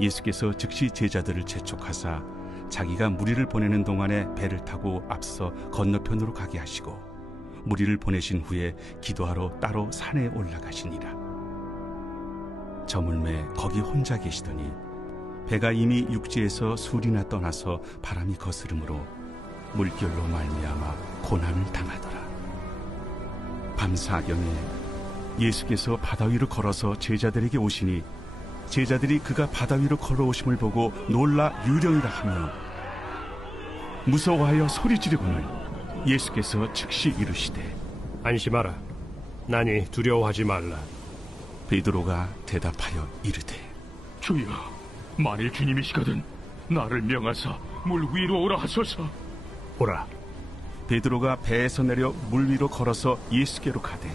예수께서 즉시 제자들을 재촉하사 자기가 무리를 보내는 동안에 배를 타고 앞서 건너편으로 가게 하시고 무리를 보내신 후에 기도하러 따로 산에 올라가시니라. 저물매 거기 혼자 계시더니 배가 이미 육지에서 술이나 떠나서 바람이 거스름으로 물결로 말미암아 고난을 당하더라. 밤사경에 예수께서 바다 위로 걸어서 제자들에게 오시니 제자들이 그가 바다 위로 걸어오심을 보고 놀라 유령이라 하며 무서워하여 소리 지르고는 예수께서 즉시 이르시되 안심하라. 나니 두려워하지 말라. 베드로가 대답하여 이르되 주여, 만일 주님이시거든 나를 명하사 물 위로 오라 하소서. 오라. 베드로가 배에서 내려 물 위로 걸어서 예수께로 가되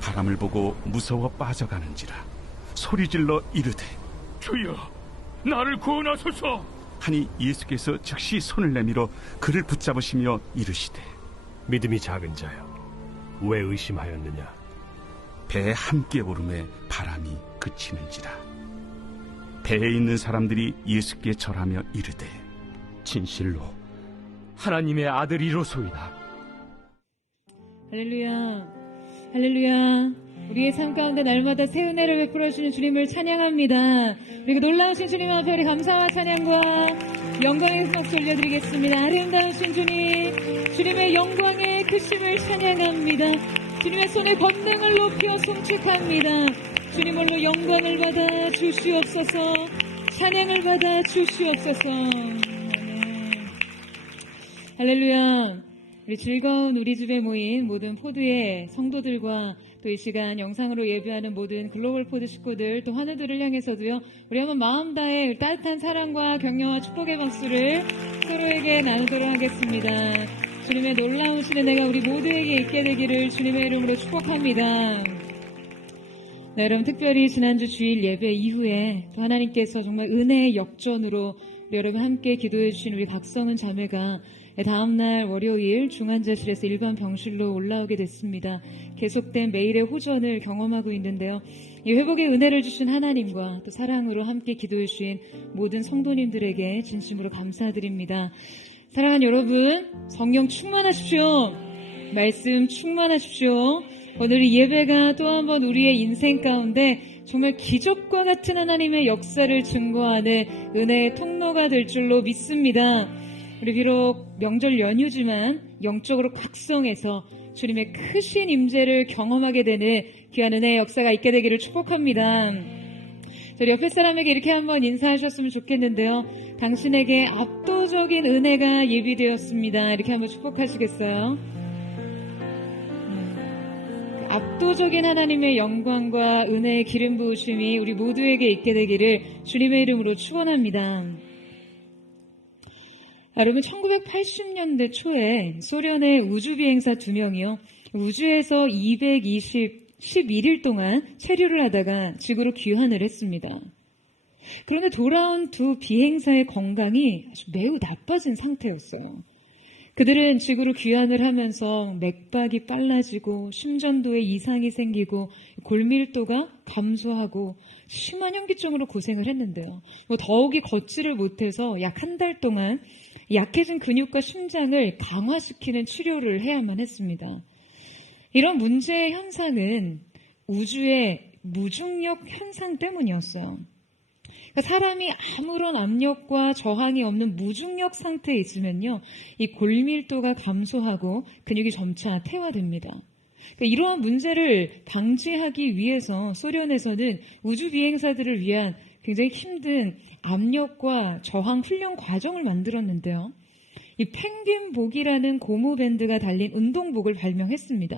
바람을 보고 무서워 빠져가는지라 소리질러 이르되 주여, 나를 구원하소서. 하니 예수께서 즉시 손을 내밀어 그를 붙잡으시며 이르시되 믿음이 작은 자여, 왜 의심하였느냐? 배에 함께 오름에 바람이 그치는지라. 배에 있는 사람들이 예수께 절하며 이르되 진실로 하나님의 아들이로소이다. 할렐루야, 할렐루야. 우리의 삶 가운데 날마다 새 은혜를 베풀어 주시는 주님을 찬양합니다. 그리고 놀라우신 주님 앞에 우리 감사와 찬양과 영광의 박수 올려드리겠습니다. 아름다우신 주님, 주님의 영광의 크심을 찬양합니다. 주님의 손에 권능을 높여 송축합니다. 주님 홀로 영광을 받아 주시옵소서, 찬양을 받아 주시옵소서. 할렐루야. 우리 즐거운 우리 집에 모인 모든 포드의 성도들과 또 이 시간 영상으로 예배하는 모든 글로벌 포드 식구들, 또 하늘들을 향해서도요, 우리 한번 마음 다해 따뜻한 사랑과 격려와 축복의 박수를 서로에게 나누도록 하겠습니다. 주님의 놀라우신 은혜가 우리 모두에게 있게 되기를 주님의 이름으로 축복합니다. 네, 여러분, 특별히 지난주 주일 예배 이후에 또 하나님께서 정말 은혜의 역전으로 우리 여러분 함께 기도해 주신 우리 박성은 자매가 다음날 월요일 중환자실에서 일반 병실로 올라오게 됐습니다. 계속된 매일의 호전을 경험하고 있는데요. 이 회복의 은혜를 주신 하나님과 또 사랑으로 함께 기도해 주신 모든 성도님들에게 진심으로 감사드립니다. 사랑하는 여러분, 성령 충만하십시오. 말씀 충만하십시오. 오늘 이 예배가 또 한 번 우리의 인생 가운데 정말 기적과 같은 하나님의 역사를 증거하는 은혜의 통로가 될 줄로 믿습니다. 우리 비록 명절 연휴지만 영적으로 각성해서 주님의 크신 임재를 경험하게 되는 귀한 은혜의 역사가 있게 되기를 축복합니다. 저희 옆에 사람에게 이렇게 한번 인사하셨으면 좋겠는데요. 당신에게 압도적인 은혜가 예비되었습니다. 이렇게 한번 축복하시겠어요? 압도적인 하나님의 영광과 은혜의 기름 부으심이 우리 모두에게 있게 되기를 주님의 이름으로 축원합니다. 여러분, 1980년대 초에 소련의 우주비행사 2명이요. 우주에서 211일 동안 체류를 하다가 지구로 귀환을 했습니다. 그런데 돌아온 두 비행사의 건강이 아주 매우 나빠진 상태였어요. 그들은 지구로 귀환을 하면서 맥박이 빨라지고 심전도에 이상이 생기고 골밀도가 감소하고 심한 현기증으로 고생을 했는데요. 더욱이 걷지를 못해서 약 한 달 동안 약해진 근육과 심장을 강화시키는 치료를 해야만 했습니다. 이런 문제의 현상은 우주의 무중력 현상 때문이었어요. 그러니까 사람이 아무런 압력과 저항이 없는 무중력 상태에 있으면요, 이 골밀도가 감소하고 근육이 점차 퇴화됩니다. 그러니까 이러한 문제를 방지하기 위해서 소련에서는 우주 비행사들을 위한 굉장히 힘든 압력과 저항 훈련 과정을 만들었는데요. 이 펭귄복이라는 고무밴드가 달린 운동복을 발명했습니다.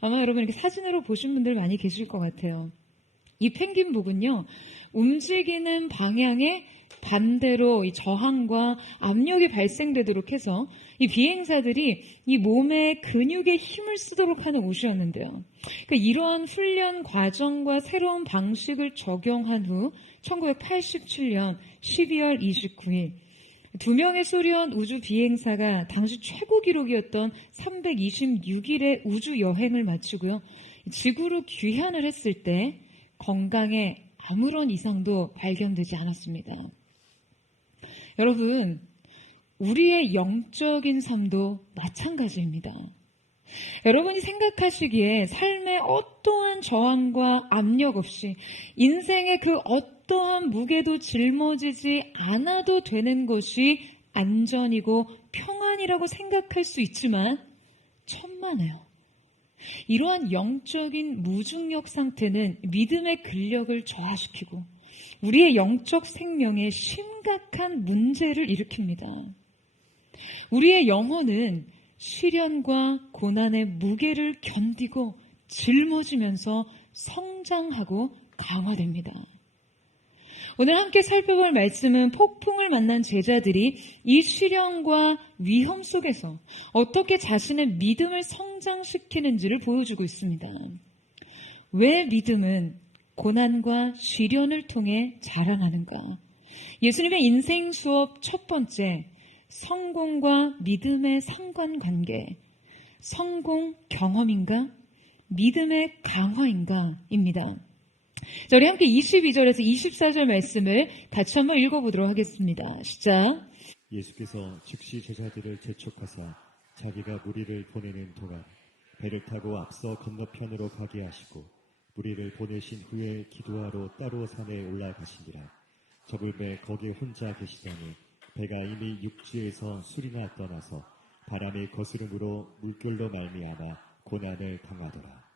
아마 여러분 이렇게 사진으로 보신 분들 많이 계실 것 같아요. 이 펭귄복은요, 움직이는 방향에 반대로 이 저항과 압력이 발생되도록 해서 이 비행사들이 이 몸에 근육에 힘을 쓰도록 하는 옷이었는데요. 그러니까 이러한 훈련 과정과 새로운 방식을 적용한 후 1987년 12월 29일 2명의 소련 우주 비행사가 당시 최고 기록이었던 326일의 우주 여행을 마치고요, 지구로 귀환을 했을 때 건강에 아무런 이상도 발견되지 않았습니다. 여러분, 우리의 영적인 삶도 마찬가지입니다. 여러분이 생각하시기에 삶의 어떠한 저항과 압력 없이 인생의 그 어떠한 무게도 짊어지지 않아도 되는 것이 안전이고 평안이라고 생각할 수 있지만 천만에요. 이러한 영적인 무중력 상태는 믿음의 근력을 저하시키고 우리의 영적 생명에 심각한 문제를 일으킵니다. 우리의 영혼은 시련과 고난의 무게를 견디고 짊어지면서 성장하고 강화됩니다. 오늘 함께 살펴볼 말씀은 폭풍을 만난 제자들이 이 시련과 위험 속에서 어떻게 자신의 믿음을 성장시키는지를 보여주고 있습니다. 왜 믿음은 고난과 시련을 통해 자라나는가? 예수님의 인생 수업 첫 번째, 성공과 믿음의 상관관계, 성공 경험인가? 믿음의 강화인가? 입니다. 자, 우리 함께 22절에서 24절 말씀을 같이 한번 읽어보도록 하겠습니다. 시작. 예수께서 즉시 제자들을 재촉하사 자기가 무리를 보내는 동안 배를 타고 앞서 건너편으로 가게 하시고 무리를 보내신 후에 기도하러 따로 산에 올라가시니라. 저물매 거기 혼자 계시더니 배가 이미 육지에서 술이나 떠나서 바람의 거스름으로 물결로 말미암아 고난을 당하더라.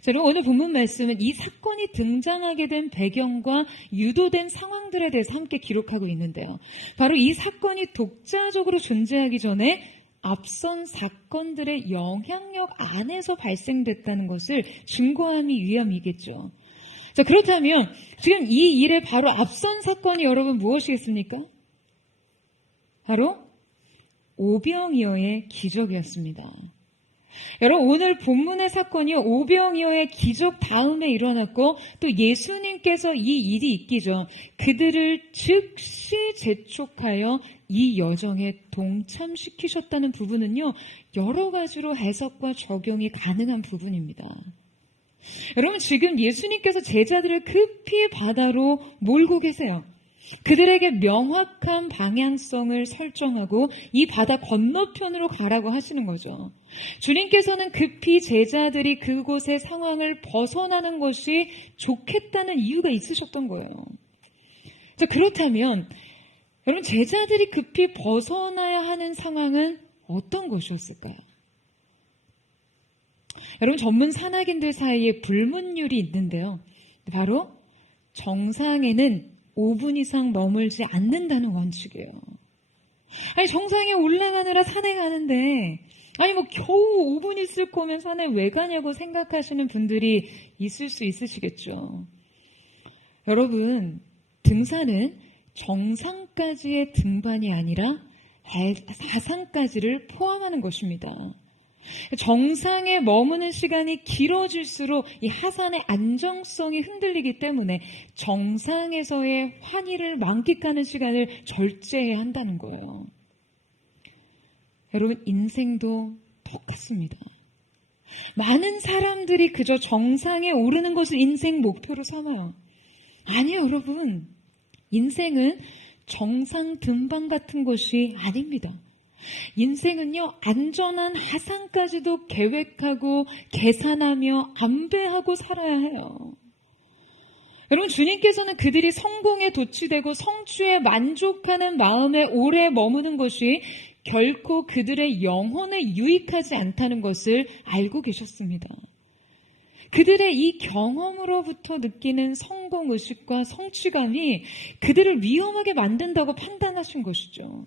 자, 그럼 오늘 본문 말씀은 이 사건이 등장하게 된 배경과 유도된 상황들에 대해서 함께 기록하고 있는데요. 바로 이 사건이 독자적으로 존재하기 전에 앞선 사건들의 영향력 안에서 발생됐다는 것을 증거하기 위함이겠죠. 자, 그렇다면 지금 이 일의 바로 앞선 사건이 여러분 무엇이겠습니까? 바로 오병이어의 기적이었습니다. 여러분, 오늘 본문의 사건이 오병이어의 기적 다음에 일어났고 또 예수님께서 이 일이 있기 전 그들을 즉시 재촉하여 이 여정에 동참시키셨다는 부분은요, 여러 가지로 해석과 적용이 가능한 부분입니다. 여러분, 지금 예수님께서 제자들을 급히 바다로 몰고 계세요. 그들에게 명확한 방향성을 설정하고 이 바다 건너편으로 가라고 하시는 거죠. 주님께서는 급히 제자들이 그곳의 상황을 벗어나는 것이 좋겠다는 이유가 있으셨던 거예요. 자, 그렇다면 여러분, 제자들이 급히 벗어나야 하는 상황은 어떤 것이었을까요? 여러분, 전문 산악인들 사이에 불문율이 있는데요. 바로 정상에는 5분 이상 머물지 않는다는 원칙이에요. 아니, 정상에 올라가느라 산에 가는데 아니 뭐 겨우 5분 있을 거면 산에 왜 가냐고 생각하시는 분들이 있을 수 있으시겠죠. 여러분, 등산은 정상까지의 등반이 아니라 하산까지를 포함하는 것입니다. 정상에 머무는 시간이 길어질수록 이 하산의 안정성이 흔들리기 때문에 정상에서의 환희를 만끽하는 시간을 절제해야 한다는 거예요. 여러분, 인생도 똑같습니다. 많은 사람들이 그저 정상에 오르는 것을 인생 목표로 삼아요. 아니요, 여러분. 인생은 정상 등반 같은 것이 아닙니다. 인생은요, 안전한 하산까지도 계획하고 계산하며 안배하고 살아야 해요. 여러분, 주님께서는 그들이 성공에 도취되고 성취에 만족하는 마음에 오래 머무는 것이 결코 그들의 영혼에 유익하지 않다는 것을 알고 계셨습니다. 그들의 이 경험으로부터 느끼는 성공의식과 성취감이 그들을 위험하게 만든다고 판단하신 것이죠.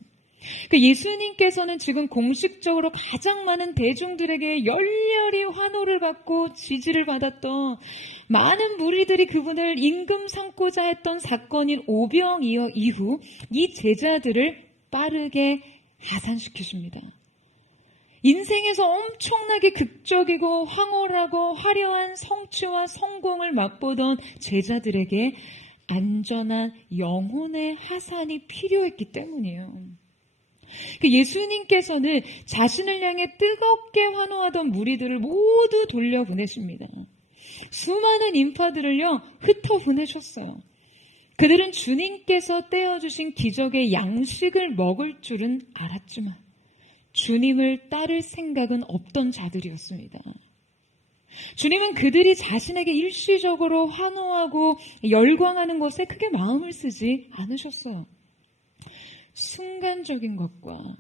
예수님께서는 지금 공식적으로 가장 많은 대중들에게 열렬히 환호를 받고 지지를 받았던 많은 무리들이 그분을 임금 삼고자 했던 사건인 오병이어 이후 이 제자들을 빠르게 하산시키십니다. 인생에서 엄청나게 극적이고 황홀하고 화려한 성취와 성공을 맛보던 제자들에게 안전한 영혼의 하산이 필요했기 때문이에요. 예수님께서는 자신을 향해 뜨겁게 환호하던 무리들을 모두 돌려보내십니다. 수많은 인파들을요, 흩어 보내셨어요. 그들은 주님께서 떼어주신 기적의 양식을 먹을 줄은 알았지만 주님을 따를 생각은 없던 자들이었습니다. 주님은 그들이 자신에게 일시적으로 환호하고 열광하는 것에 크게 마음을 쓰지 않으셨어요. 순간적인 것과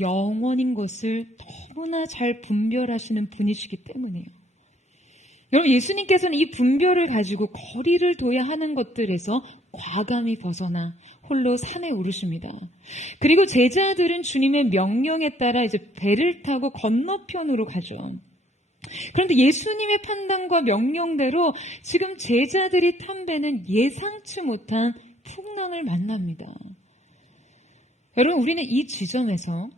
영원인 것을 너무나 잘 분별하시는 분이시기 때문이에요. 여러분, 예수님께서는 이 분별을 가지고 거리를 둬야 하는 것들에서 과감히 벗어나 홀로 산에 오르십니다. 그리고 제자들은 주님의 명령에 따라 이제 배를 타고 건너편으로 가죠. 그런데 예수님의 판단과 명령대로 지금 제자들이 탄 배는 예상치 못한 풍랑을 만납니다. 여러분, 우리는 이 지점에서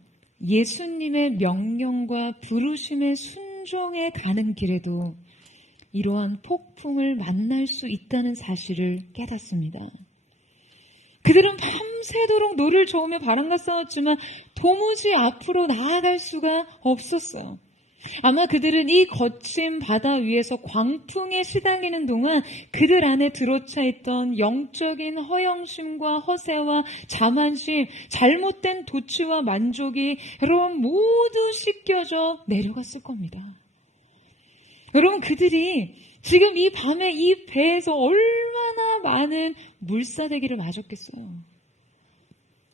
예수님의 명령과 부르심에 순종해 가는 길에도 이러한 폭풍을 만날 수 있다는 사실을 깨닫습니다. 그들은 밤새도록 노를 저으며 바람과 싸웠지만 도무지 앞으로 나아갈 수가 없었어요. 아마 그들은 이 거친 바다 위에서 광풍에 시달리는 동안 그들 안에 들어차 있던 영적인 허영심과 허세와 자만심, 잘못된 도취와 만족이 여러분 모두 씻겨져 내려갔을 겁니다. 여러분, 그들이 지금 이 밤에 이 배에서 얼마나 많은 물사대기를 맞았겠어요.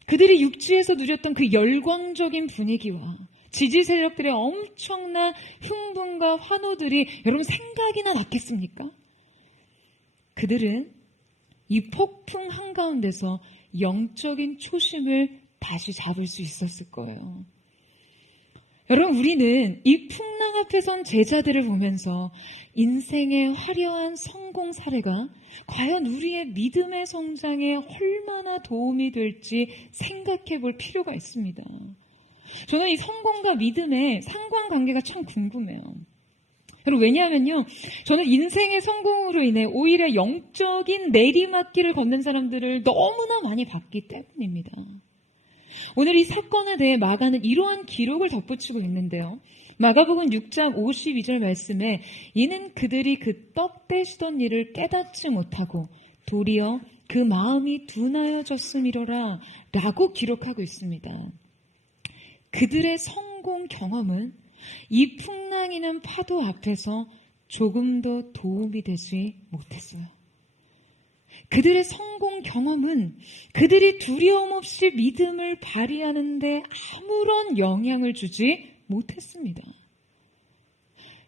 그들이 육지에서 누렸던 그 열광적인 분위기와 지지 세력들의 엄청난 흥분과 환호들이 여러분 생각이나 났겠습니까? 그들은 이 폭풍 한가운데서 영적인 초심을 다시 잡을 수 있었을 거예요. 여러분, 우리는 이 풍랑 앞에 선 제자들을 보면서 인생의 화려한 성공 사례가 과연 우리의 믿음의 성장에 얼마나 도움이 될지 생각해 볼 필요가 있습니다. 저는 이 성공과 믿음의 상관관계가 참 궁금해요. 여러분, 왜냐하면요, 저는 인생의 성공으로 인해 오히려 영적인 내리막길을 걷는 사람들을 너무나 많이 봤기 때문입니다. 오늘 이 사건에 대해 마가는 이러한 기록을 덧붙이고 있는데요. 마가복음 6장 52절 말씀에 이는 그들이 그 떡 떼시던 일을 깨닫지 못하고 도리어 그 마음이 둔하여졌음이로라 라고 기록하고 있습니다. 그들의 성공 경험은 이 풍랑이는 파도 앞에서 조금도 도움이 되지 못했어요. 그들의 성공 경험은 그들이 두려움 없이 믿음을 발휘하는 데 아무런 영향을 주지 못했습니다.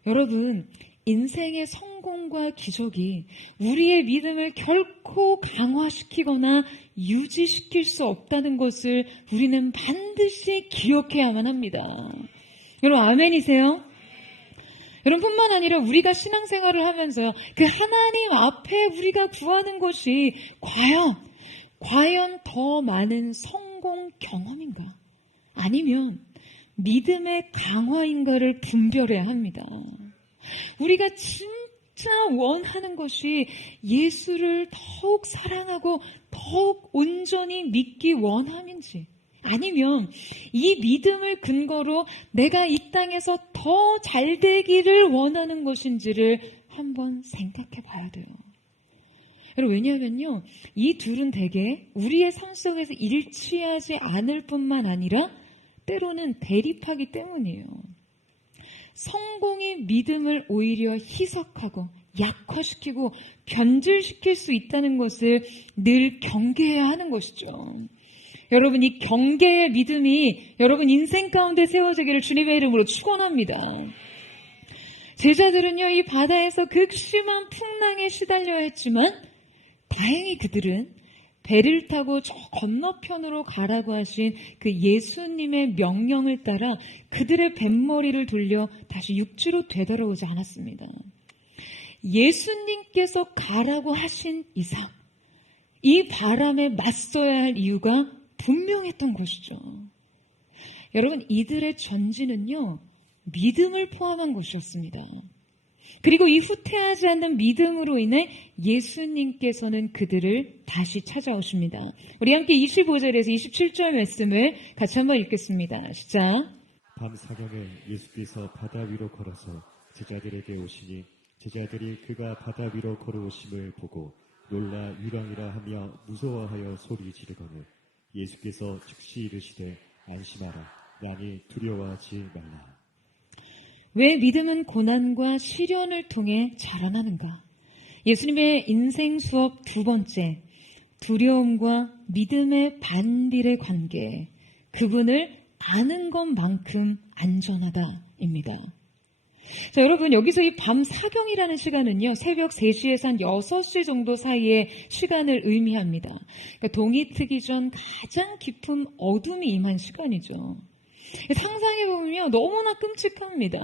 여러분, 인생의 성공과 기적이 우리의 믿음을 결코 강화시키거나 유지시킬 수 없다는 것을 우리는 반드시 기억해야만 합니다. 여러분, 아멘이세요? 여러분, 뿐만 아니라 우리가 신앙생활을 하면서요, 그 하나님 앞에 우리가 구하는 것이 과연 더 많은 성공 경험인가? 아니면 믿음의 강화인가를 분별해야 합니다. 우리가 진짜 원하는 것이 예수를 더욱 사랑하고 더욱 온전히 믿기 원함인지, 아니면 이 믿음을 근거로 내가 이 땅에서 더 잘 되기를 원하는 것인지를 한번 생각해 봐야 돼요. 여러분, 왜냐하면요, 이 둘은 대개 우리의 삶 속에서 일치하지 않을 뿐만 아니라 때로는 대립하기 때문이에요. 성공이 믿음을 오히려 희석하고 약화시키고 변질시킬 수 있다는 것을 늘 경계해야 하는 것이죠. 여러분, 이 경계의 믿음이 여러분 인생 가운데 세워지기를 주님의 이름으로 축원합니다. 제자들은요, 이 바다에서 극심한 풍랑에 시달려야 했지만 다행히 그들은 배를 타고 저 건너편으로 가라고 하신 그 예수님의 명령을 따라 그들의 뱃머리를 돌려 다시 육지로 되돌아오지 않았습니다. 예수님께서 가라고 하신 이상 이 바람에 맞서야 할 이유가 분명했던 것이죠. 여러분, 이들의 전진은요, 믿음을 포함한 것이었습니다. 그리고 이 후퇴하지 않는 믿음으로 인해 예수님께서는 그들을 다시 찾아오십니다. 우리 함께 25절에서 27절 말씀을 같이 한번 읽겠습니다. 시작. 밤 사경에 예수께서 바다 위로 걸어서 제자들에게 오시니 제자들이 그가 바다 위로 걸어오심을 보고 놀라 유랑이라 하며 무서워하여 소리 지르거늘 예수께서 즉시 이르시되 안심하라 나니 두려워하지 말라. 왜 믿음은 고난과 시련을 통해 자라나는가? 예수님의 인생 수업 두 번째, 두려움과 믿음의 반비례 관계, 그분을 아는 것만큼 안전하다입니다. 자, 여러분, 여기서 이 밤 사경이라는 시간은요, 새벽 3시에서 한 6시 정도 사이의 시간을 의미합니다. 그러니까 동이 트기 전 가장 깊은 어둠이 임한 시간이죠. 상상해보면요, 너무나 끔찍합니다.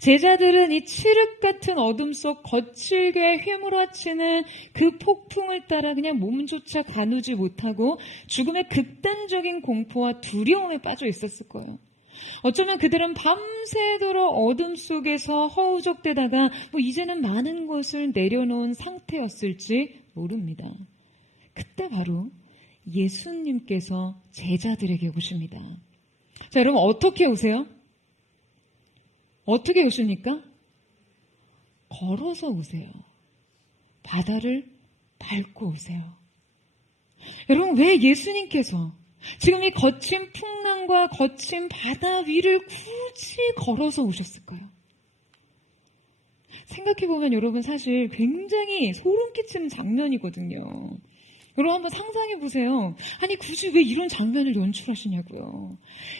제자들은 이 칠흑 같은 어둠 속 거칠게 휘몰아치는 그 폭풍을 따라 그냥 몸조차 가누지 못하고 죽음의 극단적인 공포와 두려움에 빠져 있었을 거예요. 어쩌면 그들은 밤새도록 어둠 속에서 허우적대다가 이제는 많은 것을 내려놓은 상태였을지 모릅니다. 그때 바로 예수님께서 제자들에게 오십니다. 자, 여러분 어떻게 오세요? 어떻게 오십니까? 걸어서 오세요. 바다를 밟고 오세요. 여러분, 왜 예수님께서 지금 이 거친 풍랑과 거친 바다 위를 굳이 걸어서 오셨을까요? 생각해보면 여러분 사실 굉장히 소름 끼치는 장면이거든요. 여러분 한번 상상해보세요. 아니 굳이 왜 이런 장면을 연출하시냐고요.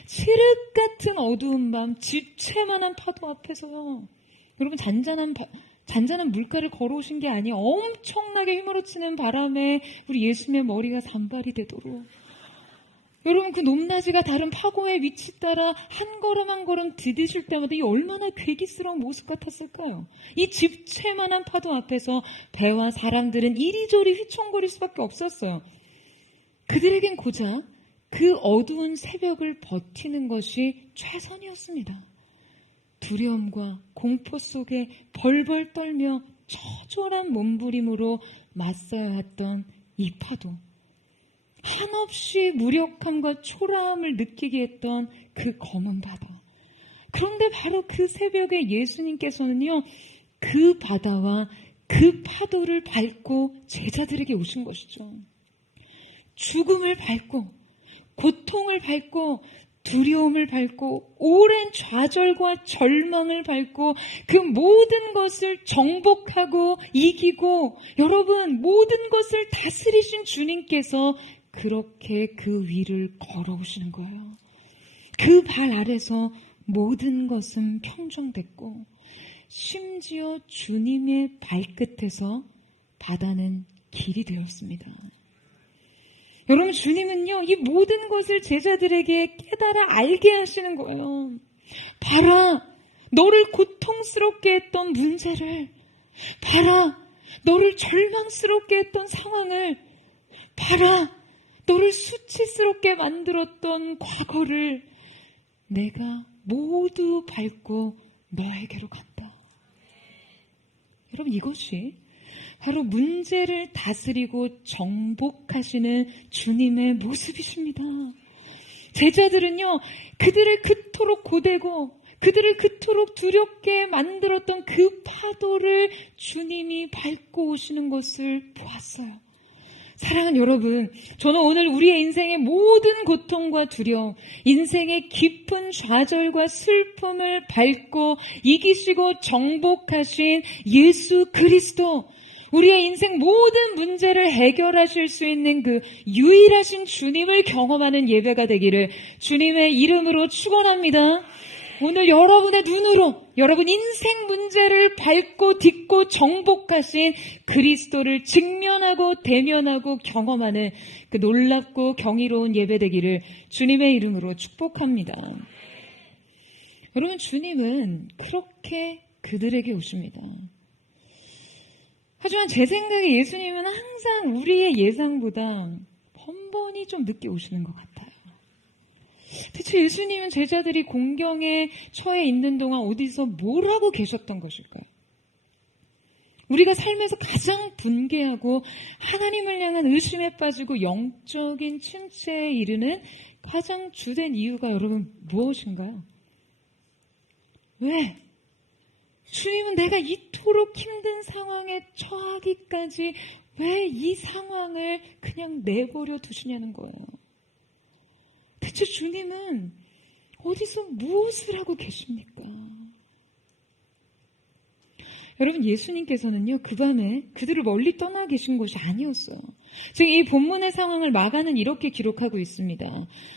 칠흑 같은 어두운 밤 지체만한 파도 앞에서요. 여러분 잔잔한 물가를 걸어오신 게 아니에요. 엄청나게 휘몰아치는 바람에 우리 예수님의 머리가 산발이 되도록 여러분 그 높낮이가 다른 파고의 위치 따라 한 걸음 한 걸음 디디실 때마다 이 얼마나 괴기스러운 모습 같았을까요? 이 집채만한 파도 앞에서 배와 사람들은 이리저리 휘청거릴 수밖에 없었어요. 그들에겐 고작 그 어두운 새벽을 버티는 것이 최선이었습니다. 두려움과 공포 속에 벌벌 떨며 처절한 몸부림으로 맞서야 했던 이 파도. 한없이 무력함과 초라함을 느끼게 했던 그 검은 바다. 그런데 바로 그 새벽에 예수님께서는요, 그 바다와 그 파도를 밟고 제자들에게 오신 것이죠. 죽음을 밟고, 고통을 밟고, 두려움을 밟고, 오랜 좌절과 절망을 밟고, 그 모든 것을 정복하고 이기고, 여러분, 모든 것을 다스리신 주님께서 그렇게 그 위를 걸어오시는 거예요. 그 발 아래서 모든 것은 평정됐고 심지어 주님의 발끝에서 바다는 길이 되었습니다. 여러분 주님은요 이 모든 것을 제자들에게 깨달아 알게 하시는 거예요. 봐라 너를 고통스럽게 했던 문제를, 봐라 너를 절망스럽게 했던 상황을, 봐라 너를 수치스럽게 만들었던 과거를 내가 모두 밟고 너에게로 간다. 여러분 이것이 바로 문제를 다스리고 정복하시는 주님의 모습이십니다. 제자들은요 그들을 그토록 고되고 그들을 그토록 두렵게 만들었던 그 파도를 주님이 밟고 오시는 것을 보았어요. 사랑하는 여러분, 저는 오늘 우리의 인생의 모든 고통과 두려움, 인생의 깊은 좌절과 슬픔을 밟고 이기시고 정복하신 예수 그리스도, 우리의 인생 모든 문제를 해결하실 수 있는 그 유일하신 주님을 경험하는 예배가 되기를 주님의 이름으로 축원합니다. 오늘 여러분의 눈으로 여러분 인생 문제를 밟고 딛고 정복하신 그리스도를 직면하고 대면하고 경험하는 그 놀랍고 경이로운 예배 되기를 주님의 이름으로 축복합니다. 여러분 주님은 그렇게 그들에게 오십니다. 하지만 제 생각에 예수님은 항상 우리의 예상보다 번번이 좀 늦게 오시는 것 같아요. 대체 예수님은 제자들이 공경에 처해 있는 동안 어디서 뭘 하고 계셨던 것일까요? 우리가 삶에서 가장 분개하고 하나님을 향한 의심에 빠지고 영적인 침체에 이르는 가장 주된 이유가 여러분 무엇인가요? 왜? 주님은 내가 이토록 이토록 힘든 상황에 처하기까지 왜 이 상황을 그냥 내버려 두시냐는 거예요. 대체 주님은 어디서 무엇을 하고 계십니까? 여러분, 예수님께서는요, 그 밤에 그들을 멀리 떠나 계신 것이 아니었어요. 지금 이 본문의 상황을 마가는 이렇게 기록하고 있습니다.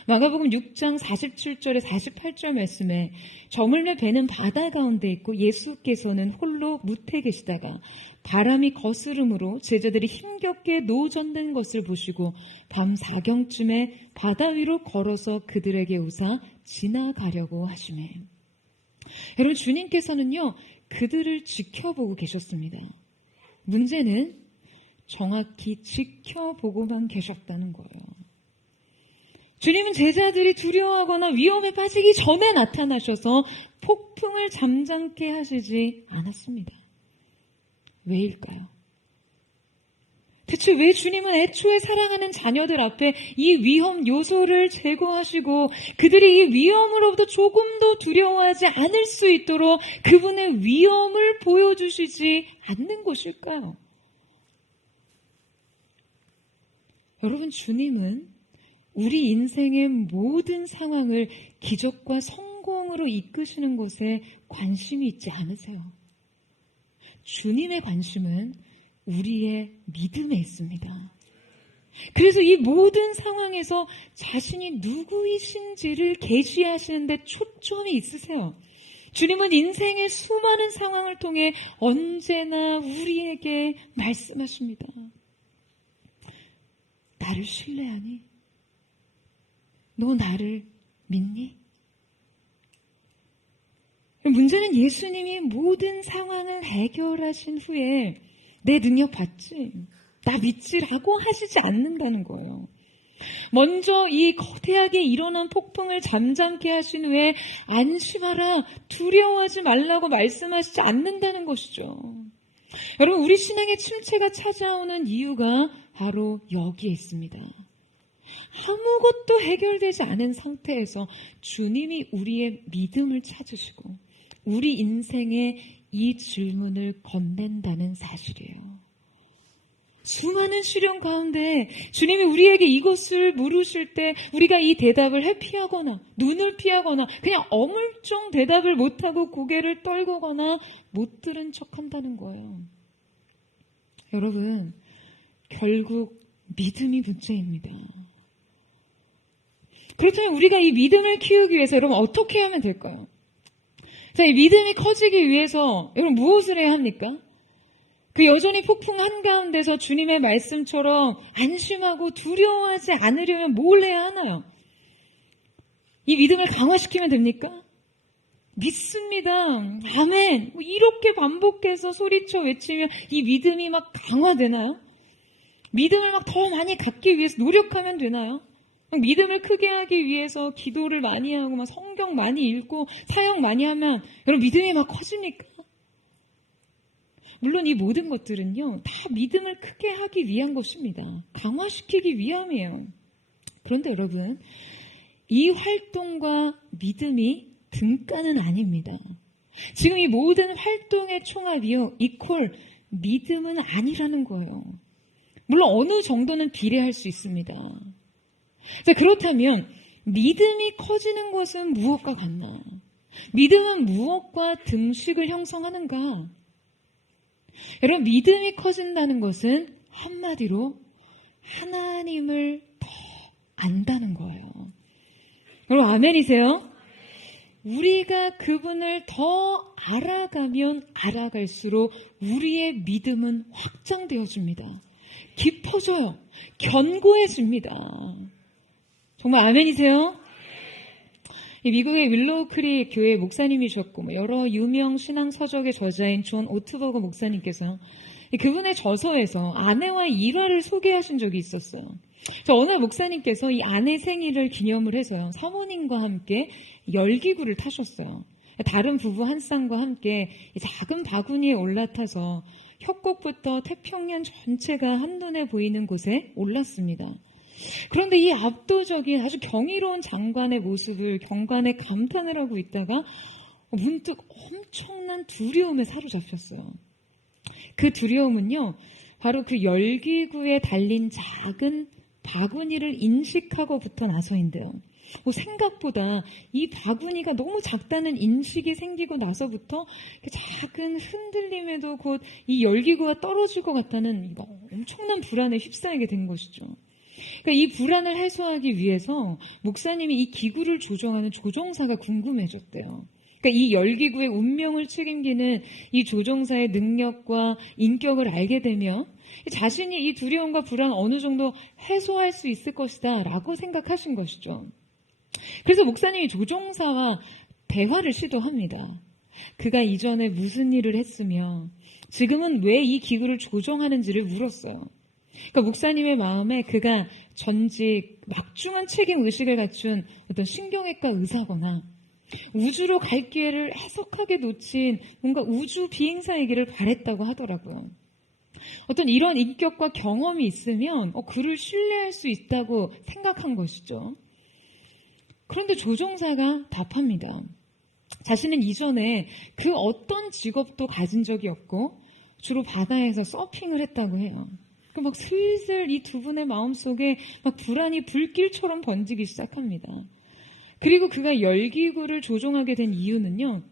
마가복음 6장 47절에 48절 말씀에 저물매 배는 바다 가운데 있고 예수께서는 홀로 무태 계시다가 바람이 거스름으로 제자들이 힘겹게 노젓는 것을 보시고 밤 4경쯤에 바다 위로 걸어서 그들에게 오사 지나가려고 하시매. 여러분, 주님께서는요, 그들을 지켜보고 계셨습니다. 문제는 정확히 지켜보고만 계셨다는 거예요. 주님은 제자들이 두려워하거나 위험에 빠지기 전에 나타나셔서 폭풍을 잠잠케 하시지 않았습니다. 왜일까요? 대체 왜 주님은 애초에 사랑하는 자녀들 앞에 이 위험 요소를 제거하시고 그들이 이 위험으로부터 조금도 두려워하지 않을 수 있도록 그분의 위험을 보여주시지 않는 것일까요? 여러분, 주님은 우리 인생의 모든 상황을 기적과 성공으로 이끄시는 것에 관심이 있지 않으세요? 주님의 관심은 우리의 믿음에 있습니다. 그래서 이 모든 상황에서 자신이 누구이신지를 계시하시는 데 초점이 있으세요. 주님은 인생의 수많은 상황을 통해 언제나 우리에게 말씀하십니다. 나를 신뢰하니? 너 나를 믿니? 문제는 예수님이 모든 상황을 해결하신 후에 내 능력 받지? 나 믿지라고 하시지 않는다는 거예요. 먼저 이 거대하게 일어난 폭풍을 잠잠케 하신 후에 안심하라, 두려워하지 말라고 말씀하시지 않는다는 것이죠. 여러분, 우리 신앙의 침체가 찾아오는 이유가 바로 여기에 있습니다. 아무것도 해결되지 않은 상태에서 주님이 우리의 믿음을 찾으시고 우리 인생에 이 질문을 건넨다는 사실이에요. 수많은 시련 가운데 주님이 우리에게 이것을 물으실 때 우리가 이 대답을 회피하거나 눈을 피하거나 그냥 어물쩡 대답을 못하고 고개를 떨구거나 못 들은 척한다는 거예요. 여러분, 결국 믿음이 문제입니다. 그렇다면 우리가 이 믿음을 키우기 위해서 여러분 어떻게 하면 될까요? 자, 이 믿음이 커지기 위해서 여러분 무엇을 해야 합니까? 그 여전히 폭풍 한가운데서 주님의 말씀처럼 안심하고 두려워하지 않으려면 뭘 해야 하나요? 이 믿음을 강화시키면 됩니까? 믿습니다. 아멘. 이렇게 반복해서 소리쳐 외치면 이 믿음이 막 강화되나요? 믿음을 막 더 많이 갖기 위해서 노력하면 되나요? 믿음을 크게 하기 위해서 기도를 많이 하고 막 성경 많이 읽고 사역 많이 하면 여러분 믿음이 막 커집니까? 물론 이 모든 것들은요 다 믿음을 크게 하기 위한 것입니다. 강화시키기 위함이에요. 그런데 여러분, 이 활동과 믿음이 등가는 아닙니다. 지금 이 모든 활동의 총합이요 이퀄 믿음은 아니라는 거예요. 물론 어느 정도는 비례할 수 있습니다. 자, 그렇다면 믿음이 커지는 것은 무엇과 같나? 믿음은 무엇과 등식을 형성하는가? 여러분, 믿음이 커진다는 것은 한마디로 하나님을 더 안다는 거예요. 여러분, 아멘이세요? 우리가 그분을 더 알아가면 알아갈수록 우리의 믿음은 확장되어집니다. 깊어져요. 견고해집니다. 정말 아멘이세요? 미국의 윌로우 크릭 교회 목사님이셨고 여러 유명 신앙 서적의 저자인 존 오트버거 목사님께서 그분의 저서에서 아내와 일화를 소개하신 적이 있었어요. 어느 목사님께서 이 아내 생일을 기념을 해서요 사모님과 함께 열기구를 타셨어요. 다른 부부 한 쌍과 함께 작은 바구니에 올라타서 협곡부터 태평양 전체가 한눈에 보이는 곳에 올랐습니다. 그런데 이 압도적인 아주 경이로운 장관의 모습을 경관에 감탄을 하고 있다가 문득 엄청난 두려움에 사로잡혔어요. 그 두려움은요, 바로 그 열기구에 달린 작은 바구니를 인식하고부터 나서인데요. 생각보다 이 바구니가 너무 작다는 인식이 생기고 나서부터 작은 흔들림에도 곧 이 열기구가 떨어질 것 같다는 엄청난 불안에 휩싸이게 된 것이죠. 그러니까 이 불안을 해소하기 위해서 목사님이 이 기구를 조종하는 조종사가 궁금해졌대요. 그러니까 이 열기구의 운명을 책임지는 이 조종사의 능력과 인격을 알게 되며 자신이 이 두려움과 불안 어느 정도 해소할 수 있을 것이다 라고 생각하신 것이죠. 그래서 목사님이 조종사와 대화를 시도합니다. 그가 이전에 무슨 일을 했으며 지금은 왜 이 기구를 조종하는지를 물었어요. 그러니까 목사님의 마음에 그가 전직 막중한 책임 의식을 갖춘 어떤 신경외과 의사거나 우주로 갈 기회를 해석하게 놓친 뭔가 우주 비행사이기를 바랬다고 하더라고요. 어떤 이런 인격과 경험이 있으면 그를 신뢰할 수 있다고 생각한 것이죠. 그런데 조종사가 답합니다. 자신은 이전에 그 어떤 직업도 가진 적이 없고 주로 바다에서 서핑을 했다고 해요. 막 슬슬 이 두 분의 마음속에 막 불안이 불길처럼 번지기 시작합니다. 그리고 그가 열기구를 조종하게 된 이유는요.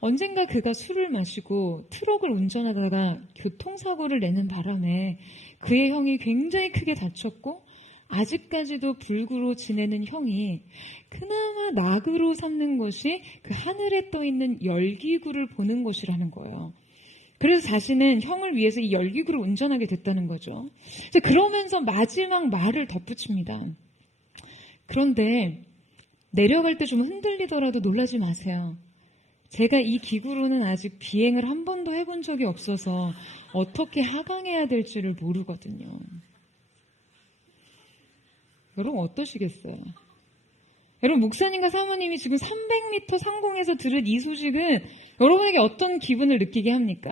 언젠가 그가 술을 마시고 트럭을 운전하다가 교통사고를 내는 바람에 그의 형이 굉장히 크게 다쳤고 아직까지도 불구로 지내는 형이 그나마 낙으로 삼는 것이 그 하늘에 떠있는 열기구를 보는 것이라는 거예요. 그래서 자신은 형을 위해서 이 열기구를 운전하게 됐다는 거죠. 그러면서 마지막 말을 덧붙입니다. 그런데 내려갈 때 좀 흔들리더라도 놀라지 마세요. 제가 이 기구로는 아직 비행을 한 번도 해본 적이 없어서 어떻게 하강해야 될지를 모르거든요. 여러분 어떠시겠어요? 여러분 목사님과 사모님이 지금 300m 상공에서 들은 이 소식은 여러분에게 어떤 기분을 느끼게 합니까?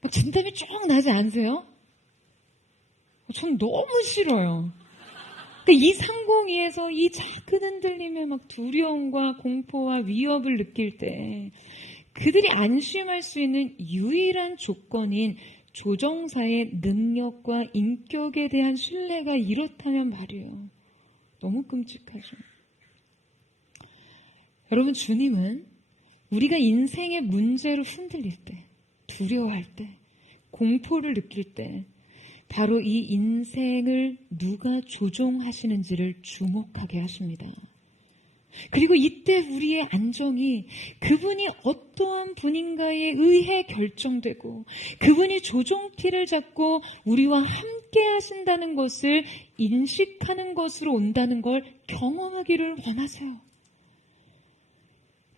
막 진땀이 쭉 나지 않으세요? 전 너무 싫어요. 이 상공 위에서 이 작은 흔들림에 막 두려움과 공포와 위협을 느낄 때 그들이 안심할 수 있는 유일한 조건인 조종사의 능력과 인격에 대한 신뢰가 이렇다면 말이에요. 너무 끔찍하죠. 여러분 주님은 우리가 인생의 문제로 흔들릴 때, 두려워할 때, 공포를 느낄 때 바로 이 인생을 누가 조종하시는지를 주목하게 하십니다. 그리고 이때 우리의 안정이 그분이 어떠한 분인가에 의해 결정되고 그분이 조종키를 잡고 우리와 함께 하신다는 것을 인식하는 것으로 온다는 걸 경험하기를 원하세요.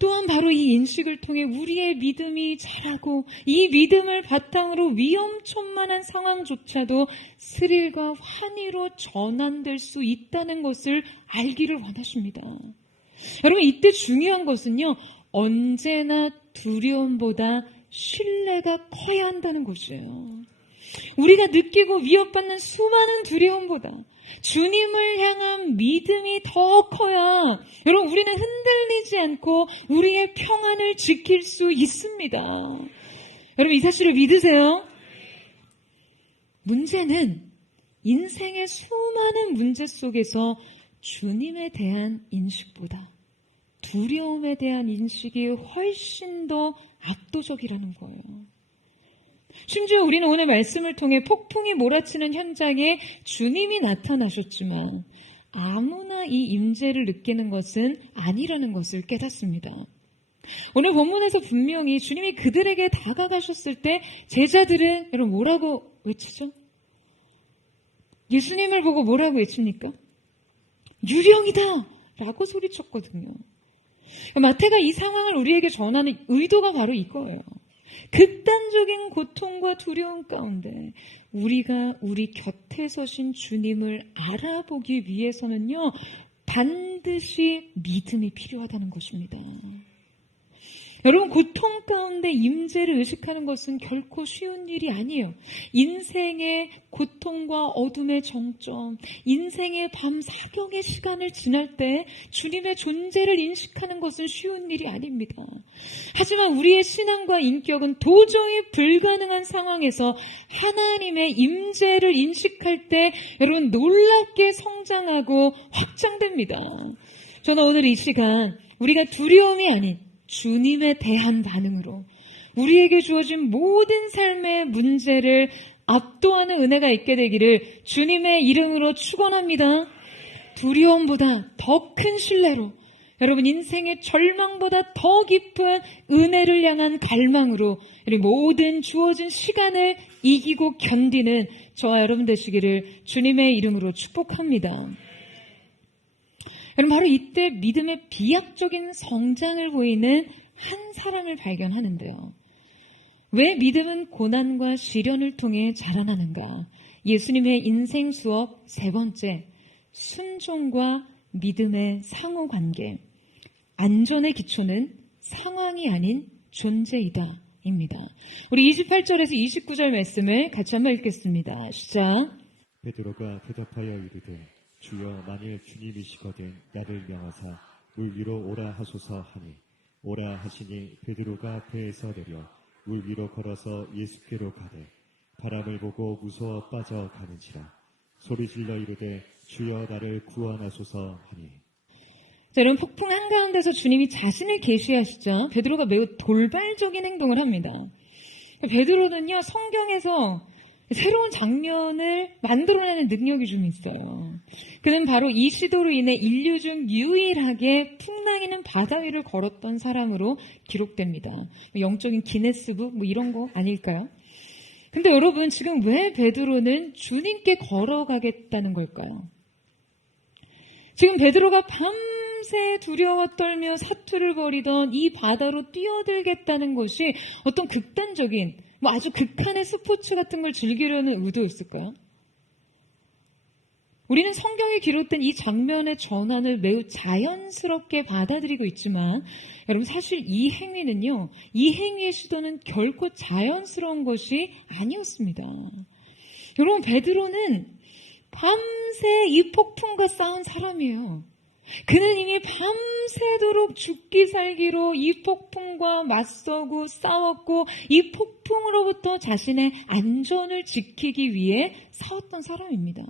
또한 바로 이 인식을 통해 우리의 믿음이 자라고 이 믿음을 바탕으로 위험천만한 상황조차도 스릴과 환희로 전환될 수 있다는 것을 알기를 원하십니다. 여러분 이때 중요한 것은요. 언제나 두려움보다 신뢰가 커야 한다는 것이에요. 우리가 느끼고 위협받는 수많은 두려움보다 주님을 향한 믿음이 더 커야 여러분 우리는 흔들리지 않고 우리의 평안을 지킬 수 있습니다. 여러분 이 사실을 믿으세요? 문제는 인생의 수많은 문제 속에서 주님에 대한 인식보다 두려움에 대한 인식이 훨씬 더 압도적이라는 거예요. 심지어 우리는 오늘 말씀을 통해 폭풍이 몰아치는 현장에 주님이 나타나셨지만 아무나 이 임재를 느끼는 것은 아니라는 것을 깨닫습니다. 오늘 본문에서 분명히 주님이 그들에게 다가가셨을 때 제자들은 여러분 뭐라고 외치죠? 예수님을 보고 뭐라고 외칩니까? 유령이다! 라고 소리쳤거든요. 마태가 이 상황을 우리에게 전하는 의도가 바로 이거예요. 극단적인 고통과 두려움 가운데 우리가 우리 곁에 서신 주님을 알아보기 위해서는요, 반드시 믿음이 필요하다는 것입니다. 여러분, 고통 가운데 임재를 의식하는 것은 결코 쉬운 일이 아니에요. 인생의 고통과 어둠의 정점, 인생의 밤 사경의 시간을 지날 때 주님의 존재를 인식하는 것은 쉬운 일이 아닙니다. 하지만 우리의 신앙과 인격은 도저히 불가능한 상황에서 하나님의 임재를 인식할 때 여러분 놀랍게 성장하고 확장됩니다. 저는 오늘 이 시간 우리가 두려움이 아닌 주님에 대한 반응으로 우리에게 주어진 모든 삶의 문제를 압도하는 은혜가 있게 되기를 주님의 이름으로 축원합니다. 두려움보다 더 큰 신뢰로 여러분 인생의 절망보다 더 깊은 은혜를 향한 갈망으로 우리 모든 주어진 시간을 이기고 견디는 저와 여러분 되시기를 주님의 이름으로 축복합니다. 여러분, 바로 이때 믿음의 비약적인 성장을 보이는 한 사람을 발견하는데요. 왜 믿음은 고난과 시련을 통해 자라나는가? 예수님의 인생 수업 세 번째, 순종과 믿음의 상호관계. 안전의 기초는 상황이 아닌 존재이다 입니다. 우리 28절에서 29절 말씀을 같이 한번 읽겠습니다. 시작. 베드로가 대답하여 이르되 주여 만일 주님이시거든 나를 명하사 물 위로 오라 하소서 하니 오라 하시니 베드로가 배에서 내려 물 위로 걸어서 예수께로 가되 바람을 보고 무서워 빠져가는지라 소리질러 이르되 주여 나를 구원하소서 하니. 자, 여러분, 폭풍 한가운데서 주님이 자신을 계시하시죠. 베드로가 매우 돌발적인 행동을 합니다. 베드로는요, 성경에서 새로운 장면을 만들어내는 능력이 좀 있어요. 그는 바로 이 시도로 인해 인류 중 유일하게 풍랑이는 바다 위를 걸었던 사람으로 기록됩니다. 영적인 기네스북 이런 거 아닐까요? 근데 여러분, 지금 왜 베드로는 주님께 걸어가겠다는 걸까요? 지금 베드로가 밤새 두려워 떨며 사투를 벌이던 이 바다로 뛰어들겠다는 것이 어떤 극단적인 아주 극한의 스포츠 같은 걸 즐기려는 의도였을까요? 우리는 성경에 기록된 이 장면의 전환을 매우 자연스럽게 받아들이고 있지만 여러분, 사실 이 행위는요, 이 행위의 시도는 결코 자연스러운 것이 아니었습니다. 여러분, 베드로는 밤새 이 폭풍과 싸운 사람이에요. 그는 이미 밤새도록 죽기 살기로 이 폭풍과 맞서고 싸웠고 이 폭풍으로부터 자신의 안전을 지키기 위해 싸웠던 사람입니다.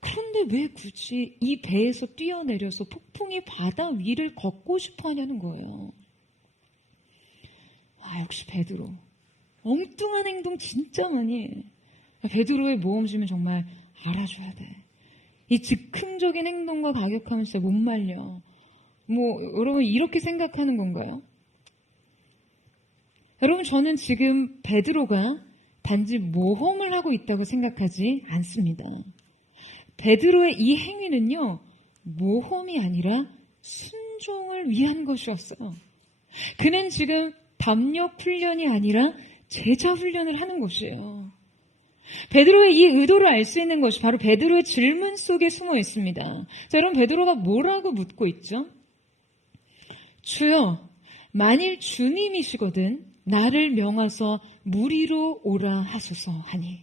그런데 왜 굳이 이 배에서 뛰어내려서 폭풍이 바다 위를 걷고 싶어 하냐는 거예요. 역시 베드로. 엉뚱한 행동 진짜 많이 해. 베드로의 모험심은 정말 알아줘야 돼. 이 즉흥적인 행동과 가격하면 진짜 못 말려. 여러분 이렇게 생각하는 건가요? 여러분, 저는 지금 베드로가 단지 모험을 하고 있다고 생각하지 않습니다. 베드로의 이 행위는요, 모험이 아니라 순종을 위한 것이었어요. 그는 지금 담력 훈련이 아니라 제자 훈련을 하는 것이에요. 베드로의 이 의도를 알 수 있는 것이 바로 베드로의 질문 속에 숨어 있습니다. 자, 여러분, 베드로가 뭐라고 묻고 있죠? 주여, 만일 주님이시거든 나를 명하서 물 위로 오라 하소서 하니.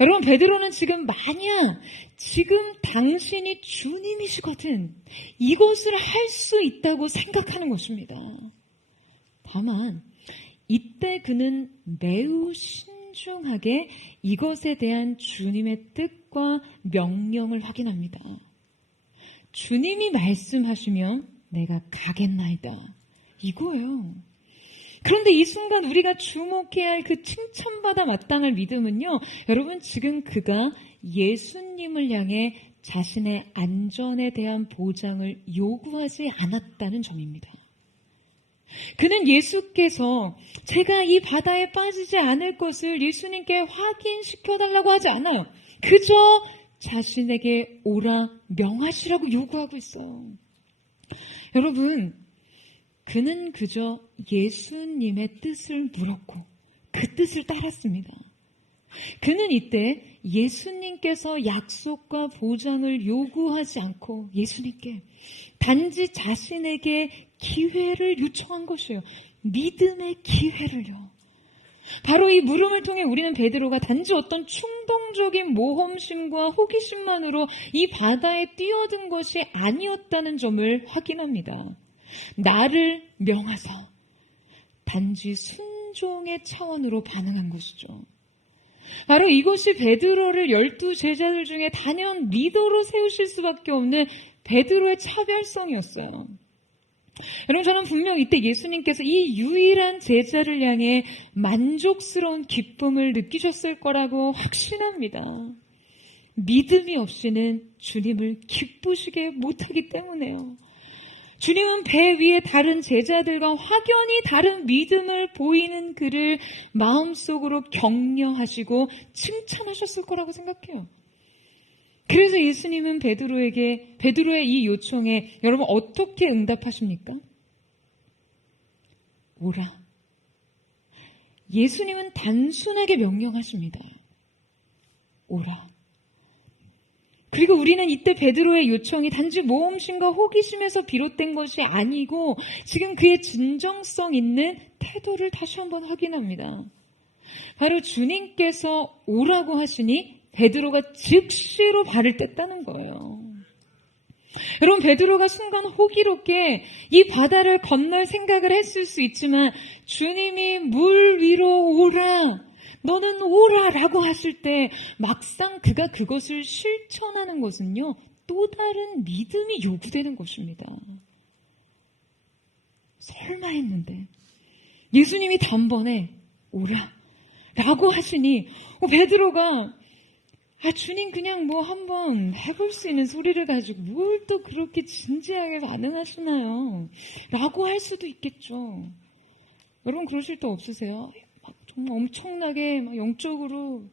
여러분, 베드로는 지금 만약 지금 당신이 주님이시거든 이것을 할 수 있다고 생각하는 것입니다. 다만 이때 그는 매우 신중하게 이것에 대한 주님의 뜻과 명령을 확인합니다. 주님이 말씀하시면 내가 가겠나이다. 이거예요. 그런데 이 순간 우리가 주목해야 할 그 칭찬받아 마땅할 믿음은요, 여러분, 지금 그가 예수님을 향해 자신의 안전에 대한 보장을 요구하지 않았다는 점입니다. 그는 예수께서 제가 이 바다에 빠지지 않을 것을 예수님께 확인시켜달라고 하지 않아요. 그저 자신에게 오라 명하시라고 요구하고 있어요. 여러분, 그는 그저 예수님의 뜻을 물었고 그 뜻을 따랐습니다. 그는 이때 예수님께서 약속과 보장을 요구하지 않고 예수님께 단지 자신에게 기회를 요청한 것이에요. 믿음의 기회를요. 바로 이 물음을 통해 우리는 베드로가 단지 어떤 충동적인 모험심과 호기심만으로 이 바다에 뛰어든 것이 아니었다는 점을 확인합니다. 나를 명하사 단지 순종의 차원으로 반응한 것이죠. 바로 이것이 베드로를 12제자들 중에 단연 리더로 세우실 수밖에 없는 베드로의 차별성이었어요. 여러분, 저는 분명 이때 예수님께서 이 유일한 제자를 향해 만족스러운 기쁨을 느끼셨을 거라고 확신합니다. 믿음이 없이는 주님을 기쁘시게 못하기 때문에요. 주님은 배 위에 다른 제자들과 확연히 다른 믿음을 보이는 그를 마음속으로 격려하시고 칭찬하셨을 거라고 생각해요. 그래서 예수님은 베드로의 이 요청에 여러분 어떻게 응답하십니까? 오라. 예수님은 단순하게 명령하십니다. 오라. 그리고 우리는 이때 베드로의 요청이 단지 모험심과 호기심에서 비롯된 것이 아니고 지금 그의 진정성 있는 태도를 다시 한번 확인합니다. 바로 주님께서 오라고 하시니 베드로가 즉시로 발을 뗐다는 거예요. 여러분, 베드로가 순간 호기롭게 이 바다를 건널 생각을 했을 수 있지만 주님이 물 위로 오라, 너는 오라라고 하실 때 막상 그가 그것을 실천하는 것은요, 또 다른 믿음이 요구되는 것입니다. 설마 했는데 예수님이 단번에 오라라고 하시니 베드로가 주님 그냥 뭐 한번 해볼 수 있는 소리를 가지고 뭘 또 그렇게 진지하게 반응하시나요? 라고 할 수도 있겠죠. 여러분 그러실 때 없으세요? 막 정말 엄청나게 막 영적으로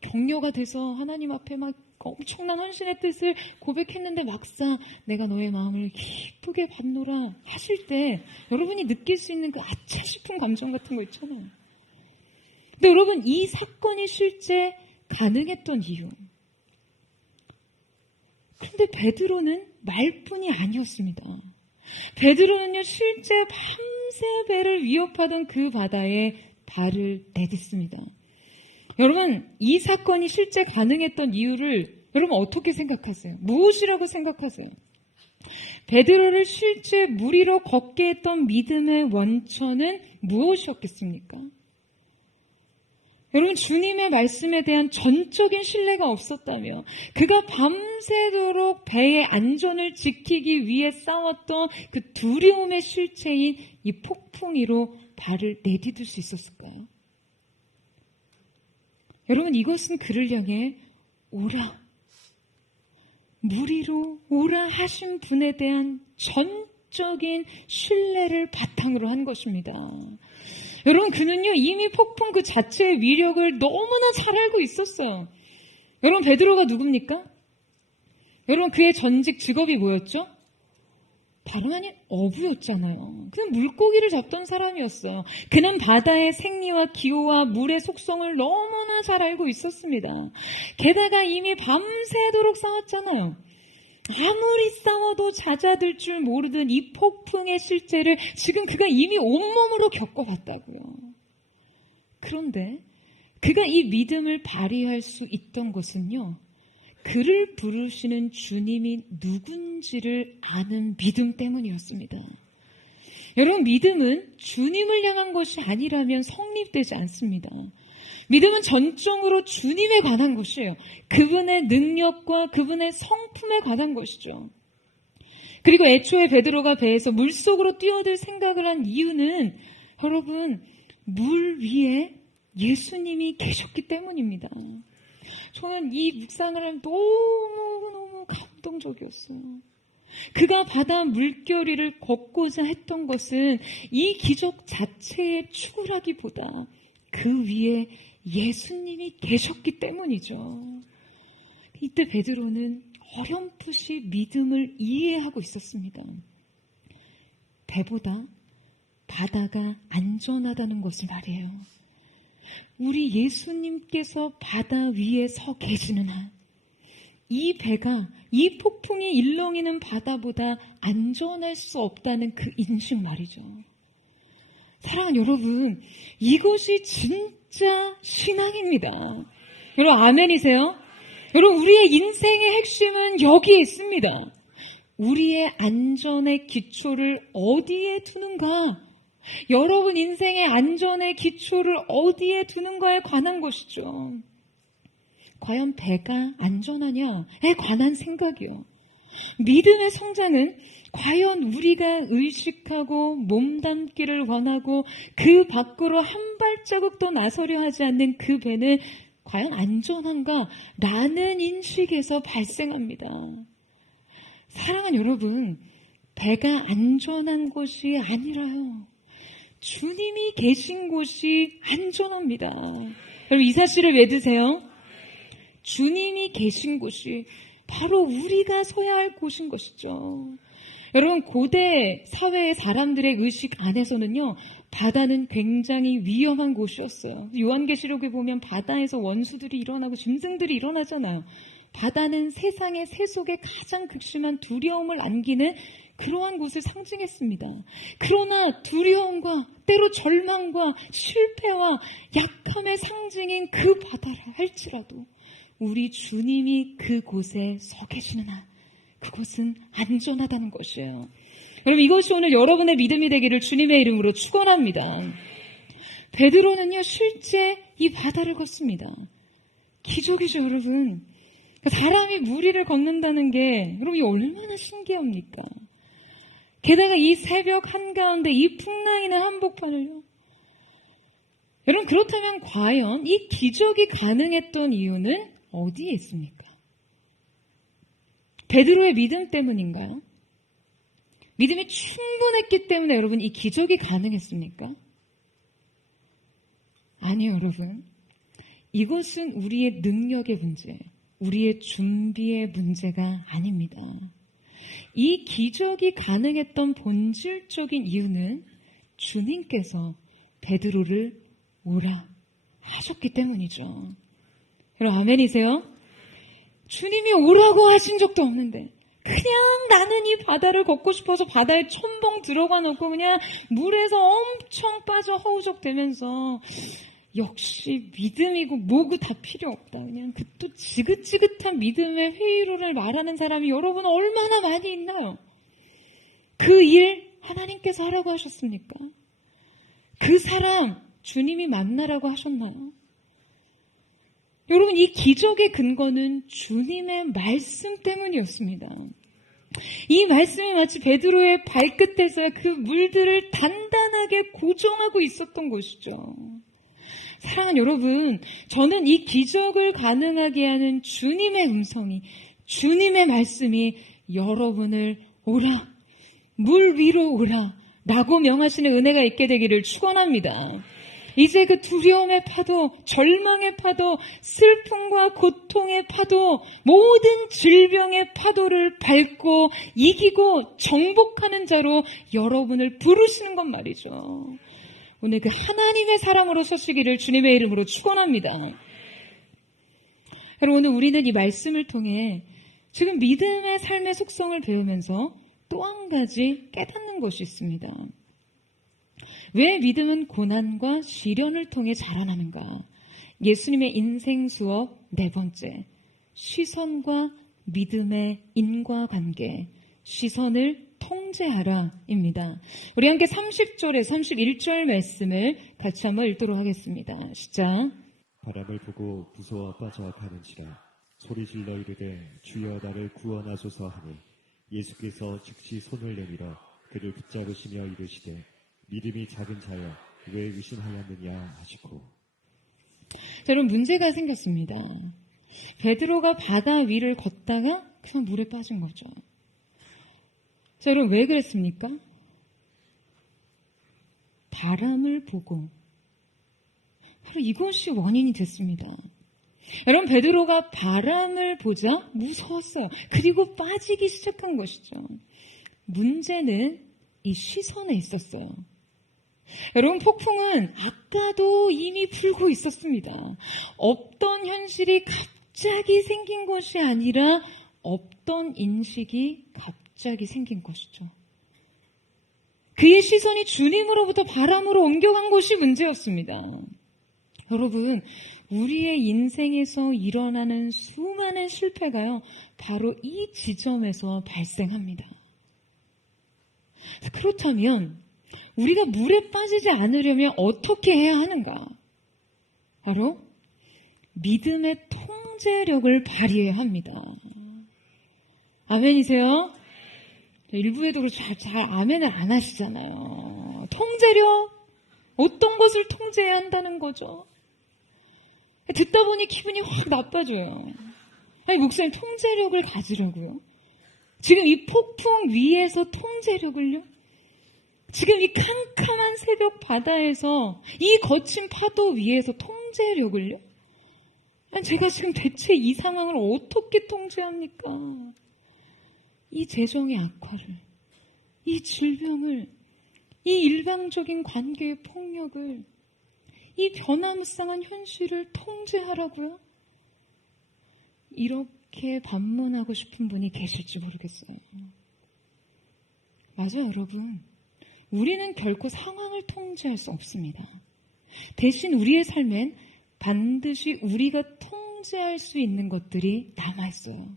격려가 돼서 하나님 앞에 막 엄청난 헌신의 뜻을 고백했는데 막상 내가 너의 마음을 기쁘게 받노라 하실 때 여러분이 느낄 수 있는 그 아차 싶은 감정 같은 거 있잖아요. 근데 여러분 이 사건이 실제 가능했던 이유. 그런데 베드로는 말뿐이 아니었습니다. 베드로는요 실제 밤새 배를 위협하던 그 바다에 발을 내딛습니다. 여러분 이 사건이 실제 가능했던 이유를 여러분 어떻게 생각하세요? 무엇이라고 생각하세요? 베드로를 실제 물 위로 걷게 했던 믿음의 원천은 무엇이었겠습니까? 여러분 주님의 말씀에 대한 전적인 신뢰가 없었다며 그가 밤새도록 배의 안전을 지키기 위해 싸웠던 그 두려움의 실체인 이 폭풍 위로 발을 내디딜 수 있었을까요? 여러분 이것은 그를 향해 오라, 물 위로 오라 하신 분에 대한 전적인 신뢰를 바탕으로 한 것입니다. 여러분 그는요 이미 폭풍 그 자체의 위력을 너무나 잘 알고 있었어요. 여러분 베드로가 누굽니까? 여러분 그의 전직 직업이 뭐였죠? 다름 아닌 어부였잖아요. 그는 물고기를 잡던 사람이었어요. 그는 바다의 생리와 기호와 물의 속성을 너무나 잘 알고 있었습니다. 게다가 이미 밤새도록 싸웠잖아요. 아무리 싸워도 잦아들 줄 모르던 이 폭풍의 실체를 지금 그가 이미 온몸으로 겪어봤다고요. 그런데 그가 이 믿음을 발휘할 수 있던 것은요, 그를 부르시는 주님이 누군지를 아는 믿음 때문이었습니다. 여러분 믿음은 주님을 향한 것이 아니라면 성립되지 않습니다. 믿음은 전적으로 주님에 관한 것이에요. 그분의 능력과 그분의 성품에 관한 것이죠. 그리고 애초에 베드로가 배에서 물속으로 뛰어들 생각을 한 이유는 여러분 물 위에 예수님이 계셨기 때문입니다. 저는 이 묵상을 하면 너무 감동적이었어요. 그가 바다 물결위를 걷고자 했던 것은 이 기적 자체의 추구라기보다 그 위에 예수님이 계셨기 때문이죠. 이때 베드로는 어렴풋이 믿음을 이해하고 있었습니다. 배보다 바다가 안전하다는 것을 말이에요. 우리 예수님께서 바다 위에 서 계시는 한, 이 배가 이 폭풍이 일렁이는 바다보다 안전할 수 없다는 그 인식 말이죠. 사랑하는 여러분, 이것이 진짜 신앙입니다. 여러분 아멘이세요? 여러분 우리의 인생의 핵심은 여기에 있습니다. 우리의 안전의 기초를 어디에 두는가? 여러분 인생의 안전의 기초를 어디에 두는가에 관한 것이죠. 과연 배가 안전하냐에 관한 생각이요. 믿음의 성장은 과연 우리가 의식하고 몸담기를 원하고 그 밖으로 한 발자국도 나서려 하지 않는 그 배는 과연 안전한가? 라는 인식에서 발생합니다. 사랑하는 여러분, 배가 안전한 곳이 아니라요. 주님이 계신 곳이 안전합니다. 여러분 이 사실을 믿으세요? 주님이 계신 곳이 바로 우리가 서야 할 곳인 것이죠. 여러분 고대 사회의 사람들의 의식 안에서는요, 바다는 굉장히 위험한 곳이었어요. 요한계시록에 보면 바다에서 원수들이 일어나고 짐승들이 일어나잖아요. 바다는 세상의 세속에 가장 극심한 두려움을 안기는 그러한 곳을 상징했습니다. 그러나 두려움과 때로 절망과 실패와 약함의 상징인 그 바다라 할지라도 우리 주님이 그곳에 서 계시는 한 그곳은 안전하다는 것이에요. 여러분 이것이 오늘 여러분의 믿음이 되기를 주님의 이름으로 축원합니다. 베드로는요 실제 이 바다를 걷습니다. 기적이죠 여러분. 사람이 무리를 걷는다는 게 여러분 이 얼마나 신기합니까? 게다가 이 새벽 한가운데 이 풍랑이나 한복판을요. 여러분 그렇다면 과연 이 기적이 가능했던 이유는 어디에 있습니까? 베드로의 믿음 때문인가요? 믿음이 충분했기 때문에 여러분 이 기적이 가능했습니까? 아니요 여러분. 이것은 우리의 능력의 문제, 우리의 준비의 문제가 아닙니다. 이 기적이 가능했던 본질적인 이유는 주님께서 베드로를 오라 하셨기 때문이죠. 여러분 아멘이세요? 주님이 오라고 하신 적도 없는데 그냥 나는 이 바다를 걷고 싶어서 바다에 첨벙 들어가 놓고 그냥 물에서 엄청 빠져 허우적대면서 역시 믿음이고 뭐고 다 필요 없다. 그냥 그 또 지긋지긋한 믿음의 회의론을 말하는 사람이 여러분 얼마나 많이 있나요? 그 일 하나님께서 하라고 하셨습니까? 그 사람 주님이 만나라고 하셨나요? 여러분 이 기적의 근거는 주님의 말씀 때문이었습니다. 이 말씀이 마치 베드로의 발끝에서 그 물들을 단단하게 고정하고 있었던 것이죠. 사랑하는 여러분, 저는 이 기적을 가능하게 하는 주님의 음성이, 주님의 말씀이 여러분을 오라, 물 위로 오라 라고 명하시는 은혜가 있게 되기를 축원합니다. 이제 그 두려움의 파도, 절망의 파도, 슬픔과 고통의 파도, 모든 질병의 파도를 밟고 이기고 정복하는 자로 여러분을 부르시는 것 말이죠. 오늘 그 하나님의 사람으로 서시기를 주님의 이름으로 축원합니다. 여러분 오늘 우리는 이 말씀을 통해 지금 믿음의 삶의 속성을 배우면서 또 한 가지 깨닫는 것이 있습니다. 왜 믿음은 고난과 시련을 통해 자라나는가? 예수님의 인생 수업 4번째, 시선과 믿음의 인과관계, 시선을 통제하라입니다. 우리 함께 30절에 31절 말씀을 같이 한번 읽도록 하겠습니다. 시작. 바람을 보고 무서워 빠져가는지라 소리질러 이르되 주여 나를 구원하소서 하니 예수께서 즉시 손을 내밀어 그를 붙잡으시며 이르시되 믿음이 작은 자여 왜 의심하였느냐 하시고. 자, 여러분 문제가 생겼습니다. 베드로가 바다 위를 걷다가 그냥 물에 빠진 거죠. 자, 여러분 왜 그랬습니까? 바람을 보고 바로 이것이 원인이 됐습니다. 여러분 베드로가 바람을 보자 무서웠어요. 그리고 빠지기 시작한 것이죠. 문제는 이 시선에 있었어요. 여러분, 폭풍은 아까도 이미 불고 있었습니다. 없던 현실이 갑자기 생긴 것이 아니라 없던 인식이 갑자기 생긴 것이죠. 그의 시선이 주님으로부터 바람으로 옮겨간 것이 문제였습니다. 여러분, 우리의 인생에서 일어나는 수많은 실패가요, 바로 이 지점에서 발생합니다. 그렇다면 우리가 물에 빠지지 않으려면 어떻게 해야 하는가? 바로 믿음의 통제력을 발휘해야 합니다. 아멘이세요? 일부에도 잘 아멘을 안 하시잖아요. 통제력? 어떤 것을 통제해야 한다는 거죠? 듣다 보니 기분이 확 나빠져요. 아니, 목사님, 통제력을 가지려고요? 지금 이 폭풍 위에서 통제력을요? 지금 이 캄캄한 새벽 바다에서 이 거친 파도 위에서 통제력을요? 아니, 제가 지금 대체 이 상황을 어떻게 통제합니까? 이 재정의 악화를, 이 질병을, 이 일방적인 관계의 폭력을, 이 변화무쌍한 현실을 통제하라고요? 이렇게 반문하고 싶은 분이 계실지 모르겠어요. 맞아요, 여러분. 우리는 결코 상황을 통제할 수 없습니다. 대신 우리의 삶엔 반드시 우리가 통제할 수 있는 것들이 남아있어요.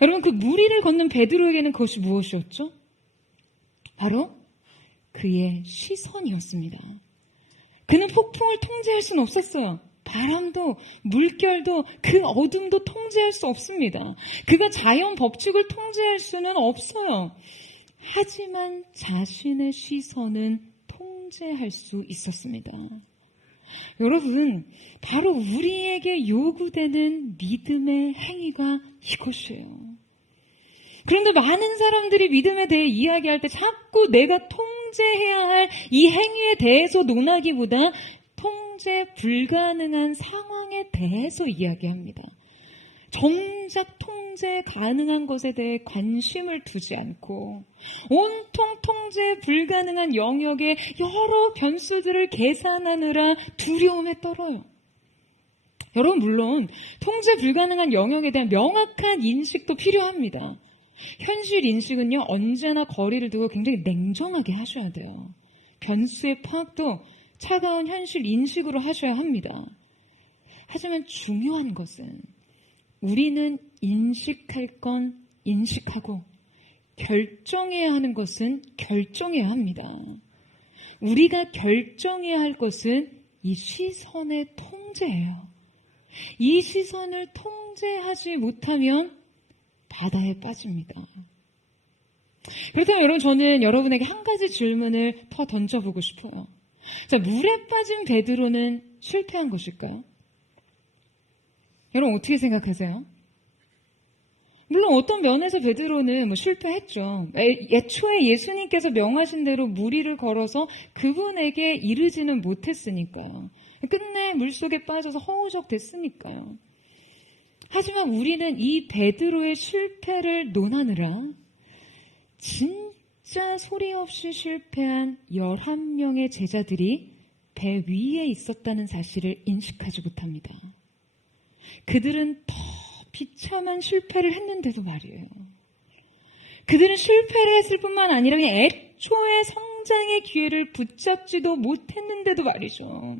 여러분, 그 무리를 걷는 베드로에게는 그것이 무엇이었죠? 바로 그의 시선이었습니다. 그는 폭풍을 통제할 수는 없었어요. 바람도 물결도 그 어둠도 통제할 수 없습니다. 그가 자연 법칙을 통제할 수는 없어요. 하지만 자신의 시선은 통제할 수 있었습니다. 여러분, 바로 우리에게 요구되는 믿음의 행위가 이것이에요. 그런데 많은 사람들이 믿음에 대해 이야기할 때 자꾸 내가 통제해야 할 이 행위에 대해서 논하기보다 통제 불가능한 상황에 대해서 이야기합니다. 정작 통제 가능한 것에 대해 관심을 두지 않고 온통 통제 불가능한 영역의 여러 변수들을 계산하느라 두려움에 떨어요. 여러분, 물론 통제 불가능한 영역에 대한 명확한 인식도 필요합니다. 현실 인식은요, 언제나 거리를 두고 굉장히 냉정하게 하셔야 돼요. 변수의 파악도 차가운 현실 인식으로 하셔야 합니다. 하지만 중요한 것은 우리는 인식할 건 인식하고 결정해야 하는 것은 결정해야 합니다. 우리가 결정해야 할 것은 이 시선의 통제예요. 이 시선을 통제하지 못하면 바다에 빠집니다. 그렇다면 여러분, 저는 여러분에게 한 가지 질문을 더 던져보고 싶어요. 자, 물에 빠진 베드로는 실패한 것일까요? 여러분, 어떻게 생각하세요? 물론 어떤 면에서 베드로는 실패했죠. 애초에 예수님께서 명하신 대로 무리를 걸어서 그분에게 이르지는 못했으니까요. 끝내 물속에 빠져서 허우적 됐으니까요. 하지만 우리는 이 베드로의 실패를 논하느라 진짜 소리 없이 실패한 11명의 제자들이 배 위에 있었다는 사실을 인식하지 못합니다. 그들은 더 비참한 실패를 했는데도 말이에요. 그들은 실패를 했을 뿐만 아니라 그냥 애초에 성장의 기회를 붙잡지도 못했는데도 말이죠.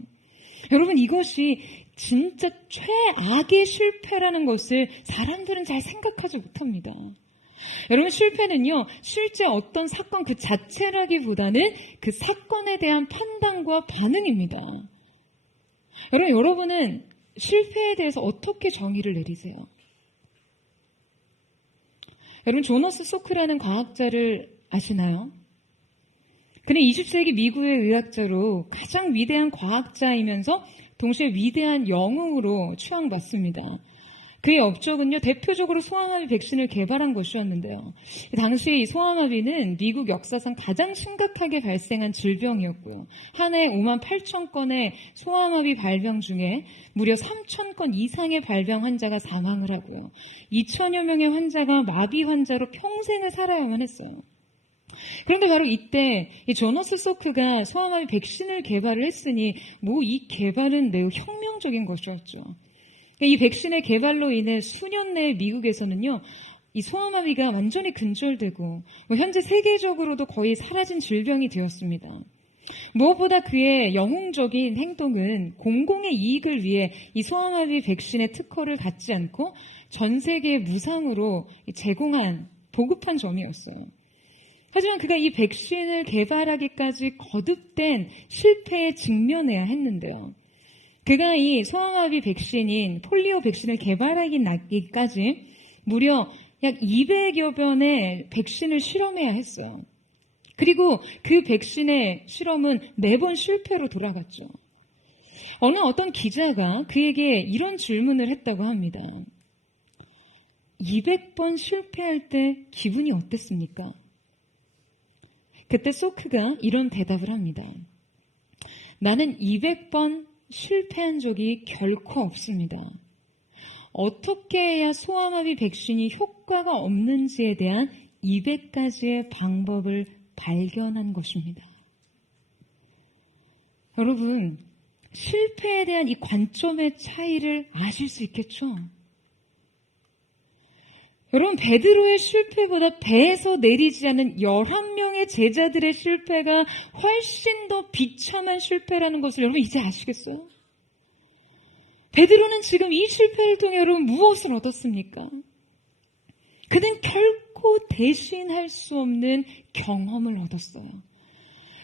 여러분, 이것이 진짜 최악의 실패라는 것을 사람들은 잘 생각하지 못합니다. 여러분, 실패는요, 실제 어떤 사건 그 자체라기보다는 그 사건에 대한 판단과 반응입니다. 여러분은 실패에 대해서 어떻게 정의를 내리세요? 여러분, 조너스 소크라는 과학자를 아시나요? 그는 20세기 미국의 의학자로 가장 위대한 과학자이면서 동시에 위대한 영웅으로 추앙받습니다. 그의 업적은요, 대표적으로 소아마비 백신을 개발한 것이었는데요. 당시 이 소아마비는 미국 역사상 가장 심각하게 발생한 질병이었고요. 한 해 5만 8천 건의 소아마비 발병 중에 무려 3천 건 이상의 발병 환자가 사망을 하고요. 2천여 명의 환자가 마비 환자로 평생을 살아야만 했어요. 그런데 바로 이때 이 조너스 소크가 소아마비 백신을 개발을 했으니 이 개발은 매우 혁명적인 것이었죠. 이 백신의 개발로 인해 수년 내에 미국에서는요, 이 소아마비가 완전히 근절되고 현재 세계적으로도 거의 사라진 질병이 되었습니다. 무엇보다 그의 영웅적인 행동은 공공의 이익을 위해 이 소아마비 백신의 특허를 받지 않고 전 세계에 무상으로 보급한 점이었어요. 하지만 그가 이 백신을 개발하기까지 거듭된 실패에 직면해야 했는데요. 그가 이 소아마비 백신인 폴리오 백신을 개발하기까지 무려 약 200여 번의 백신을 실험해야 했어요. 그리고 그 백신의 실험은 매번 실패로 돌아갔죠. 어떤 기자가 그에게 이런 질문을 했다고 합니다. 200번 실패할 때 기분이 어땠습니까? 그때 소크가 이런 대답을 합니다. 나는 200번 실패한 적이 결코 없습니다. 어떻게 해야 소아마비 백신이 효과가 없는지에 대한 200가지의 방법을 발견한 것입니다. 여러분, 실패에 대한 이 관점의 차이를 아실 수 있겠죠? 여러분, 베드로의 실패보다 배에서 내리지 않은 11명의 제자들의 실패가 훨씬 더 비참한 실패라는 것을 여러분 이제 아시겠어요? 베드로는 지금 이 실패를 통해 여러분 무엇을 얻었습니까? 그는 결코 대신할 수 없는 경험을 얻었어요.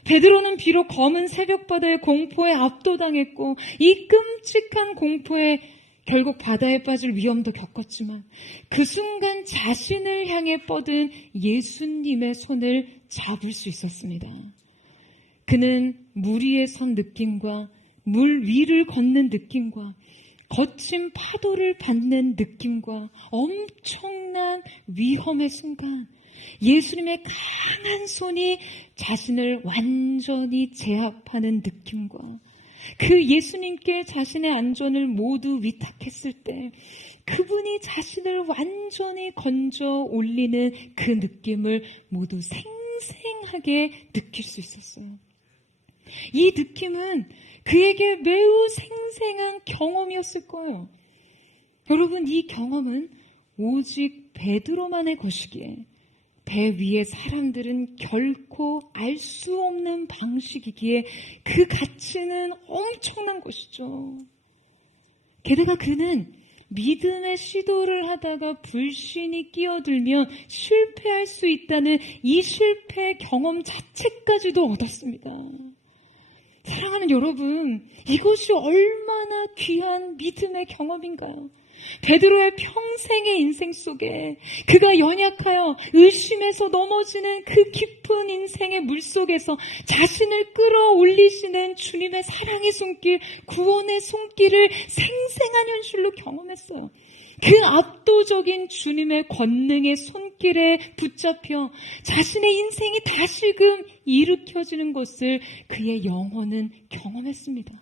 베드로는 비록 검은 새벽바다의 공포에 압도당했고 이 끔찍한 공포에 결국 바다에 빠질 위험도 겪었지만 그 순간 자신을 향해 뻗은 예수님의 손을 잡을 수 있었습니다. 그는 물 위에 선 느낌과 물 위를 걷는 느낌과 거친 파도를 받는 느낌과 엄청난 위험의 순간 예수님의 강한 손이 자신을 완전히 제압하는 느낌과 그 예수님께 자신의 안전을 모두 위탁했을 때 그분이 자신을 완전히 건져 올리는 그 느낌을 모두 생생하게 느낄 수 있었어요. 이 느낌은 그에게 매우 생생한 경험이었을 거예요. 여러분, 이 경험은 오직 베드로만의 것이기에 배 위의 사람들은 결코 알 수 없는 방식이기에 그 가치는 엄청난 것이죠. 게다가 그는 믿음의 시도를 하다가 불신이 끼어들면 실패할 수 있다는 이 실패 경험 자체까지도 얻었습니다. 사랑하는 여러분, 이것이 얼마나 귀한 믿음의 경험인가요? 베드로의 평생의 인생 속에 그가 연약하여 의심에서 넘어지는 그 깊은 인생의 물속에서 자신을 끌어올리시는 주님의 사랑의 손길, 구원의 손길을 생생한 현실로 경험했어요. 그 압도적인 주님의 권능의 손길에 붙잡혀 자신의 인생이 다시금 일으켜지는 것을 그의 영혼은 경험했습니다.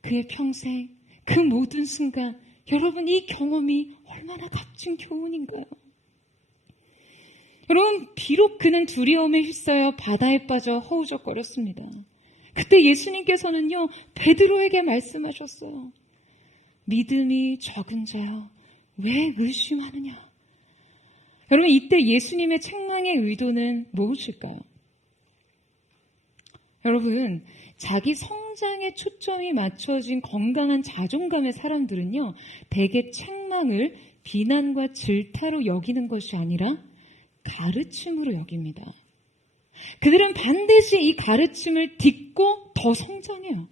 그의 평생, 그 모든 순간, 여러분, 이 경험이 얼마나 값진 교훈인가요? 여러분, 비록 그는 두려움에 휩싸여 바다에 빠져 허우적거렸습니다. 그때 예수님께서는요, 베드로에게 말씀하셨어요. 믿음이 적은 자여, 왜 의심하느냐? 여러분, 이때 예수님의 책망의 의도는 무엇일까요? 여러분, 자기 성장에 초점이 맞춰진 건강한 자존감의 사람들은요, 대개 책망을 비난과 질타로 여기는 것이 아니라 가르침으로 여깁니다. 그들은 반드시 이 가르침을 딛고 더 성장해요.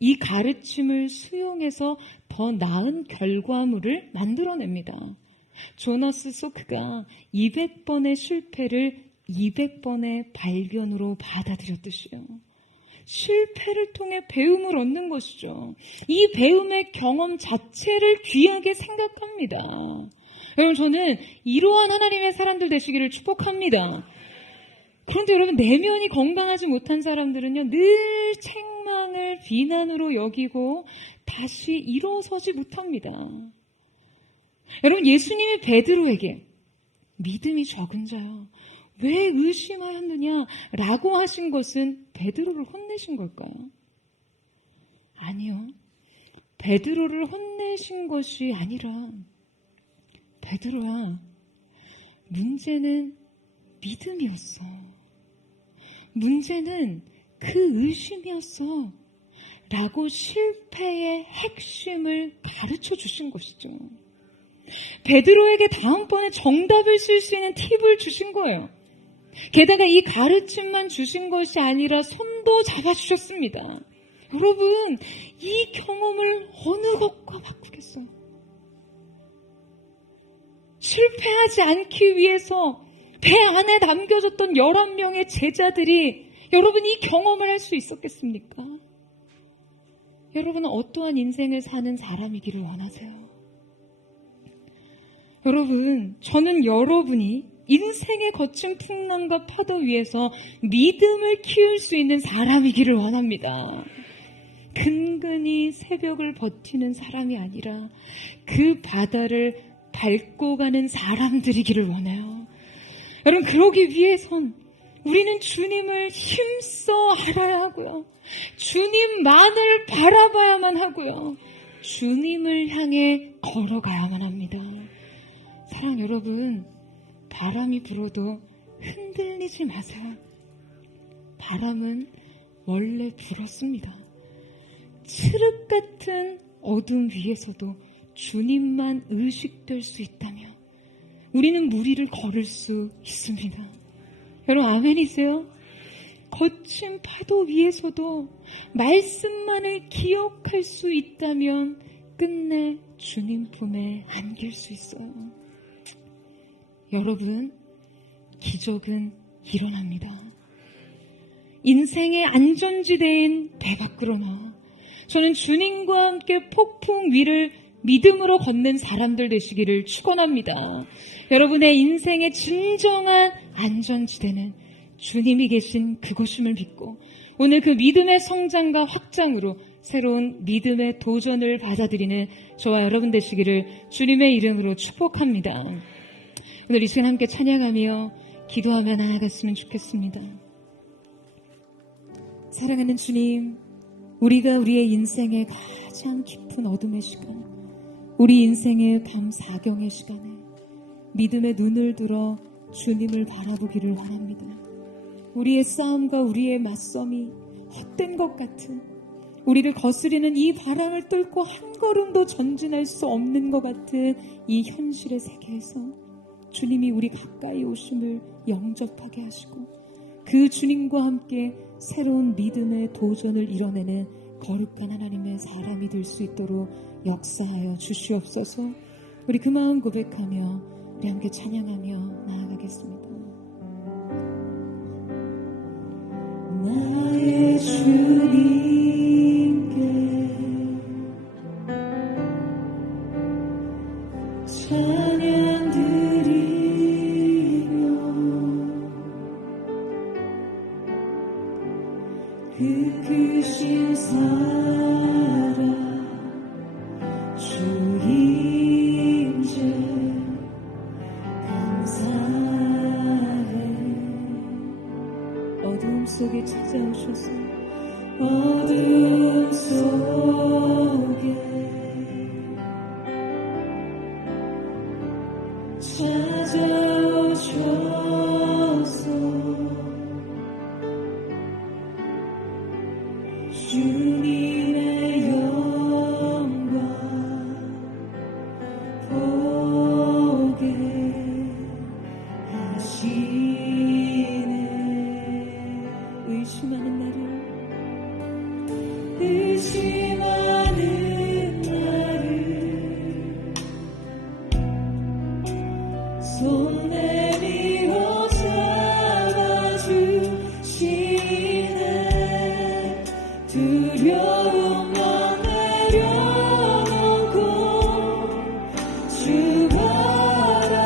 이 가르침을 수용해서 더 나은 결과물을 만들어냅니다. 조너스 소크가 200번의 실패를 200번의 발견으로 받아들였듯이요. 실패를 통해 배움을 얻는 것이죠. 이 배움의 경험 자체를 귀하게 생각합니다. 여러분, 저는 이러한 하나님의 사람들 되시기를 축복합니다. 그런데 여러분, 내면이 건강하지 못한 사람들은요, 늘 책망을 비난으로 여기고 다시 일어서지 못합니다. 여러분, 예수님이 베드로에게 믿음이 적은 자여, 왜 의심하였느냐라고 하신 것은 베드로를 혼내신 걸까요? 아니요. 베드로를 혼내신 것이 아니라 베드로야, 문제는 믿음이었어. 문제는 그 의심이었어. 라고 실패의 핵심을 가르쳐 주신 것이죠. 베드로에게 다음번에 정답을 쓸 수 있는 팁을 주신 거예요. 게다가 이 가르침만 주신 것이 아니라 손도 잡아주셨습니다. 여러분, 이 경험을 어느 것과 바꾸겠어요? 실패하지 않기 위해서 배 안에 남겨졌던 11명의 제자들이 여러분 이 경험을 할 수 있었겠습니까? 여러분은 어떠한 인생을 사는 사람이기를 원하세요? 여러분, 저는 여러분이 인생의 거친 풍랑과 파도 위에서 믿음을 키울 수 있는 사람이기를 원합니다. 근근히 새벽을 버티는 사람이 아니라 그 바다를 밟고 가는 사람들이기를 원해요. 여러분, 그러기 위해선 우리는 주님을 힘써 알아야 하고요. 주님만을 바라봐야만 하고요. 주님을 향해 걸어가야만 합니다. 사랑 여러분, 바람이 불어도 흔들리지 마세요. 바람은 원래 불었습니다. 칠흑 같은 어둠 위에서도 주님만 의식될 수 있다면 우리는 무리를 걸을 수 있습니다. 여러분 아멘이세요? 거친 파도 위에서도 말씀만을 기억할 수 있다면 끝내 주님 품에 안길 수 있어요. 여러분, 기적은 일어납니다. 인생의 안전지대인 배 밖으로 나와 저는 주님과 함께 폭풍 위를 믿음으로 걷는 사람들 되시기를 축원합니다. 여러분의 인생의 진정한 안전지대는 주님이 계신 그곳임을 믿고 오늘 그 믿음의 성장과 확장으로 새로운 믿음의 도전을 받아들이는 저와 여러분 되시기를 주님의 이름으로 축복합니다. 오늘 이 시간 함께 찬양하며 기도하며 나아갔으면 좋겠습니다. 사랑하는 주님, 우리가 우리의 인생의 가장 깊은 어둠의 시간, 우리 인생의 밤 사경의 시간에 믿음의 눈을 들어 주님을 바라보기를 원합니다. 우리의 싸움과 우리의 맞섬이 헛된 것 같은, 우리를 거스리는 이 바람을 뚫고 한 걸음도 전진할 수 없는 것 같은 이 현실의 세계에서 주님이 우리 가까이 오심을 영접하게 하시고 그 주님과 함께 새로운 믿음의 도전을 이뤄내는 거룩한 하나님의 사람이 될 수 있도록 역사하여 주시옵소서. 우리 그 마음 고백하며 우리 함께 찬양하며 나아가겠습니다. 나의 주님께 찬양 드리며 그 크신 사랑 주 임재 감사해. 어둠 속에 찾아오셔서 어둠 속에 찾아오셔서 주님의 영광 보게 하시네. 의심하는 나를 손 내밀어 잡아주시네. 두려움만 내려놓고 주 바라봅니다.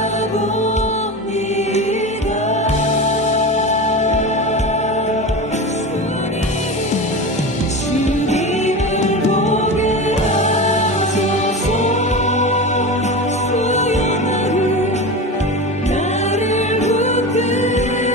주님을 보게 하소서. 수요 나를 붙들어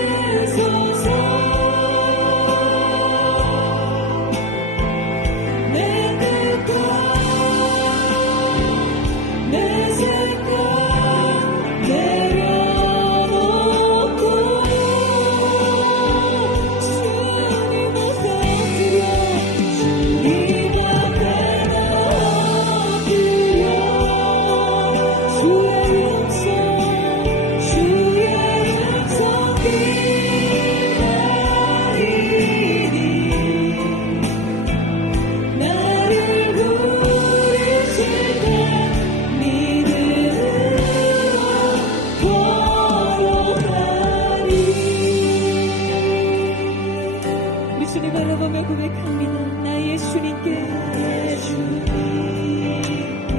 고백합니다. 나의 예수님께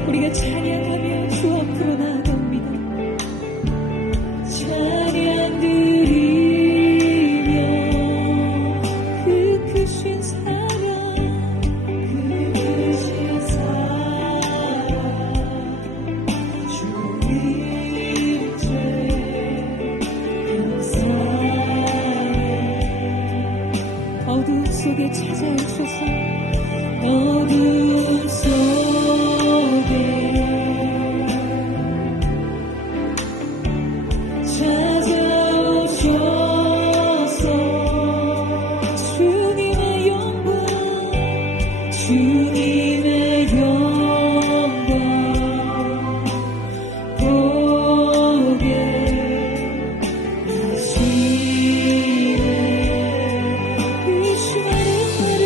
우리가 찬양하며 주 앞으로 나아갑니다. 찬양 드리며 그 크신 사랑 주 임재 감사해. 어두움 속에 찾아오소서. 어두움 속에 찾아오소서. 주님의 영광 주님의 영광 보게 하시네. 의심하는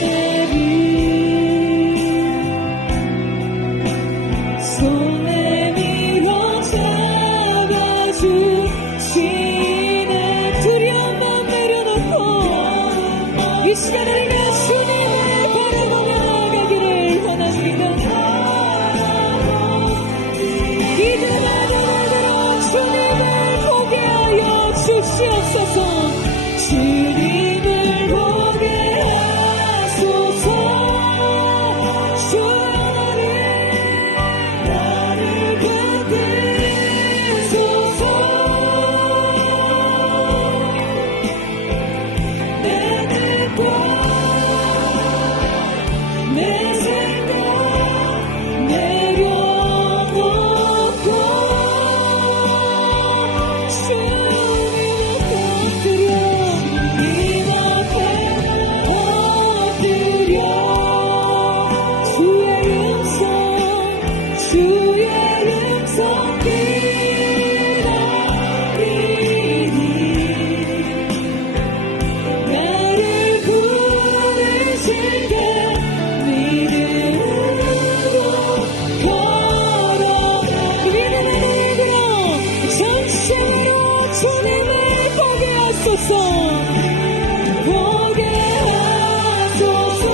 나를 손에 밀어 잡아주시네. 두려움 만 내려놓고 이 시간을 위해 주님을 바라보며 나아가기를 원합니다. 이제 마지막으로 주님을 보게 하여 주시옵소서. 주님을 보게 하소서. 주님 나를 붙드소서. 내 뜻과 내 생각 내려놓고 주님 앞에 엎드려 주의 음성 기다리니 나를 부르신 게 믿음으로 걸어가. 믿음으로 전심으로 주님을 보게 하소서. 보게 하소서.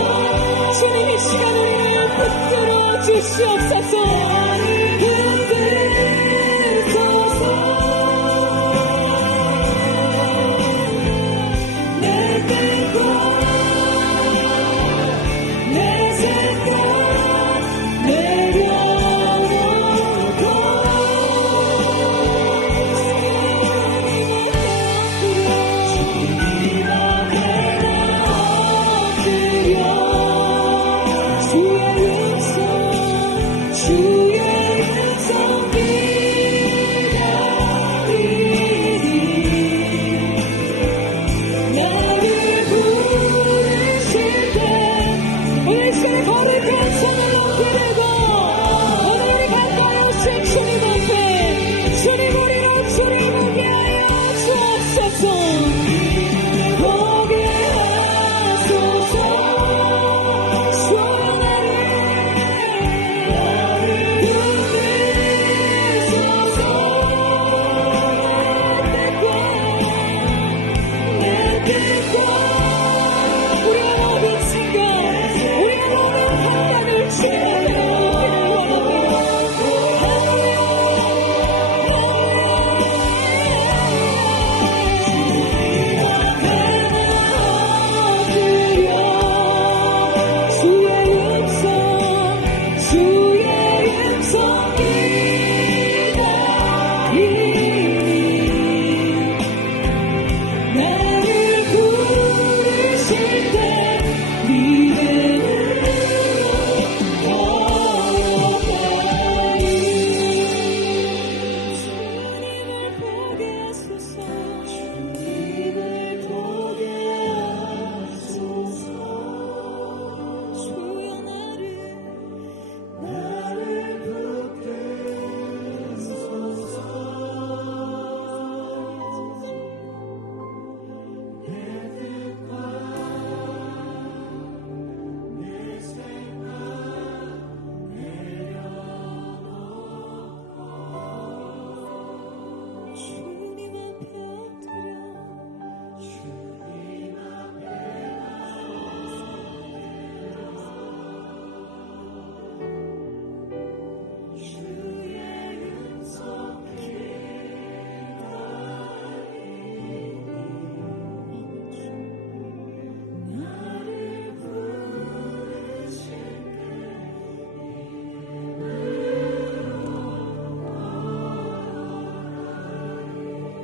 주님 이 시간 우리를 붙들어 주시옵소서. 붙들소서. 내 뜻과 내 생각 내려놓고 주님 앞에 엎드려 주의 음성 주의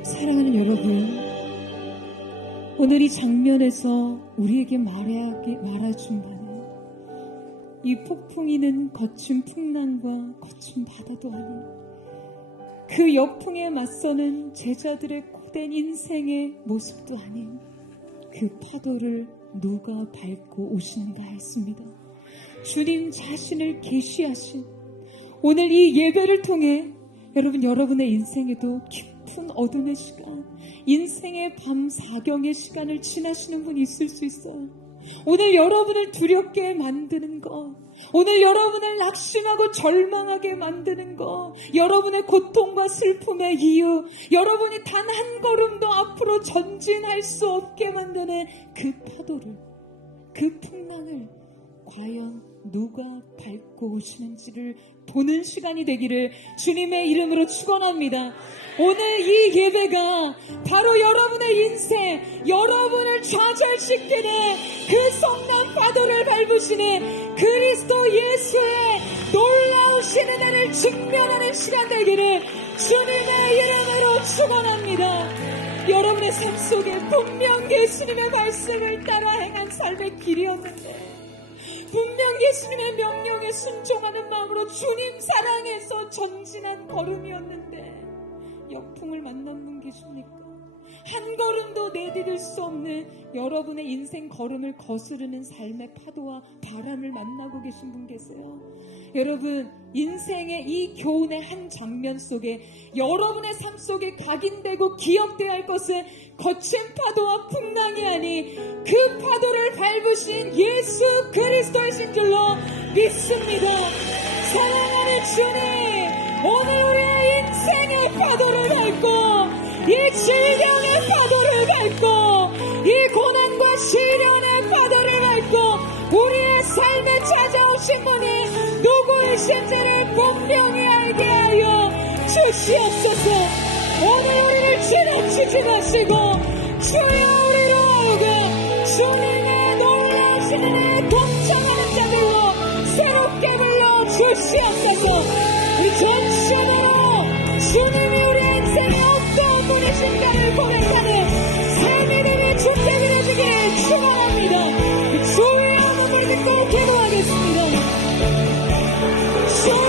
사랑하는 여러분, 오늘 이 장면에서 우리에게 말해준다는 이 폭풍이는 거친 풍랑과 거친 바다도 아닌 그 역풍에 맞서는 제자들의 고된 인생의 모습도 아닌 그 파도를 누가 밟고 오시는가 했습니다. 주님 자신을 계시하신 오늘 이 예배를 통해 여러분의 인생에도 깊은 어둠의 시간, 인생의 밤 사경의 시간을 지나시는 분이 있을 수 있어요. 오늘 여러분을 두렵게 만드는 것, 오늘 여러분을 낙심하고 절망하게 만드는 것, 여러분의 고통과 슬픔의 이유, 여러분이 단 한 걸음도 앞으로 전진할 수 없게 만드는 그 파도를, 그 풍랑을 과연 누가 밟고 오시는지를 보는 시간이 되기를 주님의 이름으로 축원합니다. 오늘 이 예배가 바로 여러분의 인생, 여러분을 좌절시키는 그 성난 파도를 밟으시는 그리스도 예수의 놀라우신 은혜를 직면하는 시간 되기를 주님의 이름으로 축원합니다. 여러분의 삶 속에 분명 예수님의 말씀을 따라 행한 삶의 길이었는데, 분명 예수님의 명령에 순종하는 마음으로 주님 사랑해서 전진한 걸음이었는데 역풍을 만난 분 계십니까? 한 걸음도 내디딜 수 없는 여러분의 인생 걸음을 거스르는 삶의 파도와 바람을 만나고 계신 분 계세요? 여러분, 인생의 이 교훈의 한 장면 속에 여러분의 삶 속에 각인되고 기억되어야 할 것은 거친 파도와 풍랑이 아닌 그 파도를 밟으신 예수 그리스도이신 줄로 믿습니다. 사랑하는 주님, 오늘 우리의 인생의 파도를 밟고 이 질병의 파도를 밟고 이 고난과 시련의 파도를 밟고 우리의 삶에 찾아오신 분이 누구이신지를 분명히 알게 하여 주시옵소서. 오늘 우리를 지나치지 마시고 주여 우리로 하여금 주님의 놀라신 은혜에 동참하는 자들로 새롭게 불러 주시옵소서. 우리 전심으로 주님이 우리 인생에 어떤 분이신가를 고백하는 새 믿음의 준비가 되시길 축원합니다. 주의 이름을 믿고 기도하겠습니다. 주여,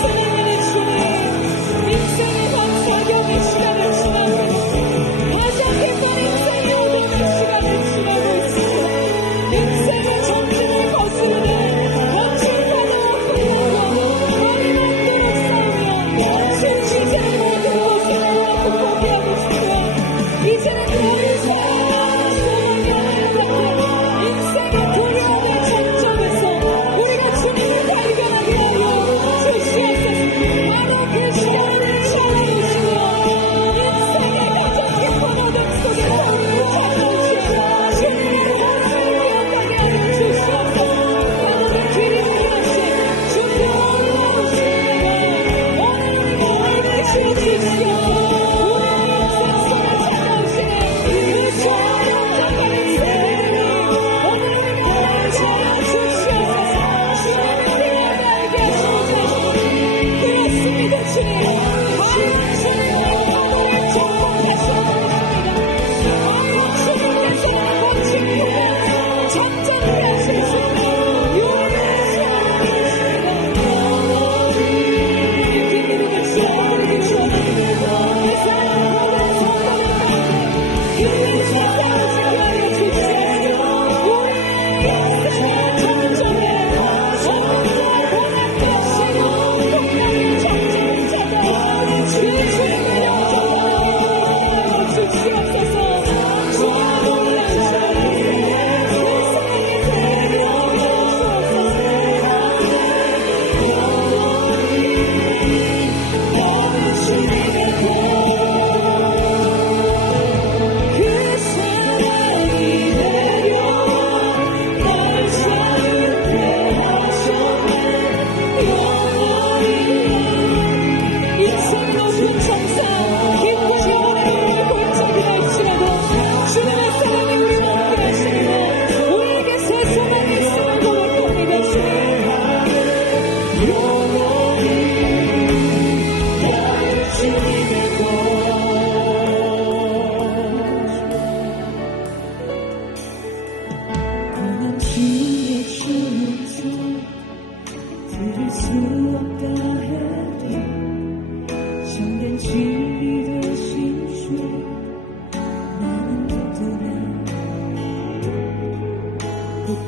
사랑하는 주님, 인생의 밤 사경의 시간을 지나고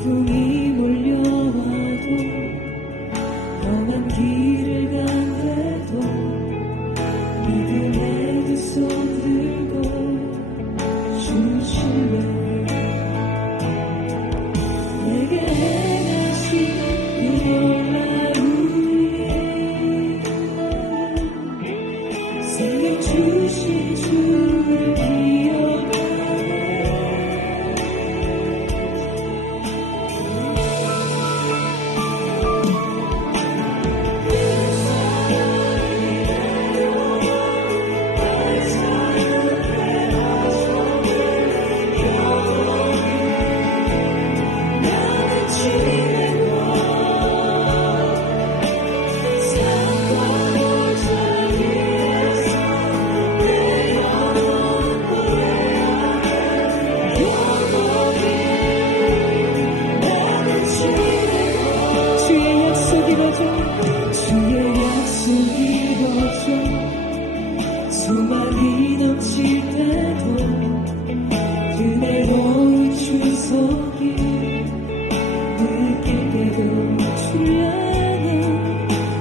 폭풍이 몰려와도 험한 길을 간대도 믿음의 두 손 들고 주시네. 내게 행하신 그 놀라운 일, 생명 주신 주를 기억하네. 주의 약속 이루어져, 주의 약속 이루어져. 수많이 넘칠 때도 그대로의 주석이 느낄 때도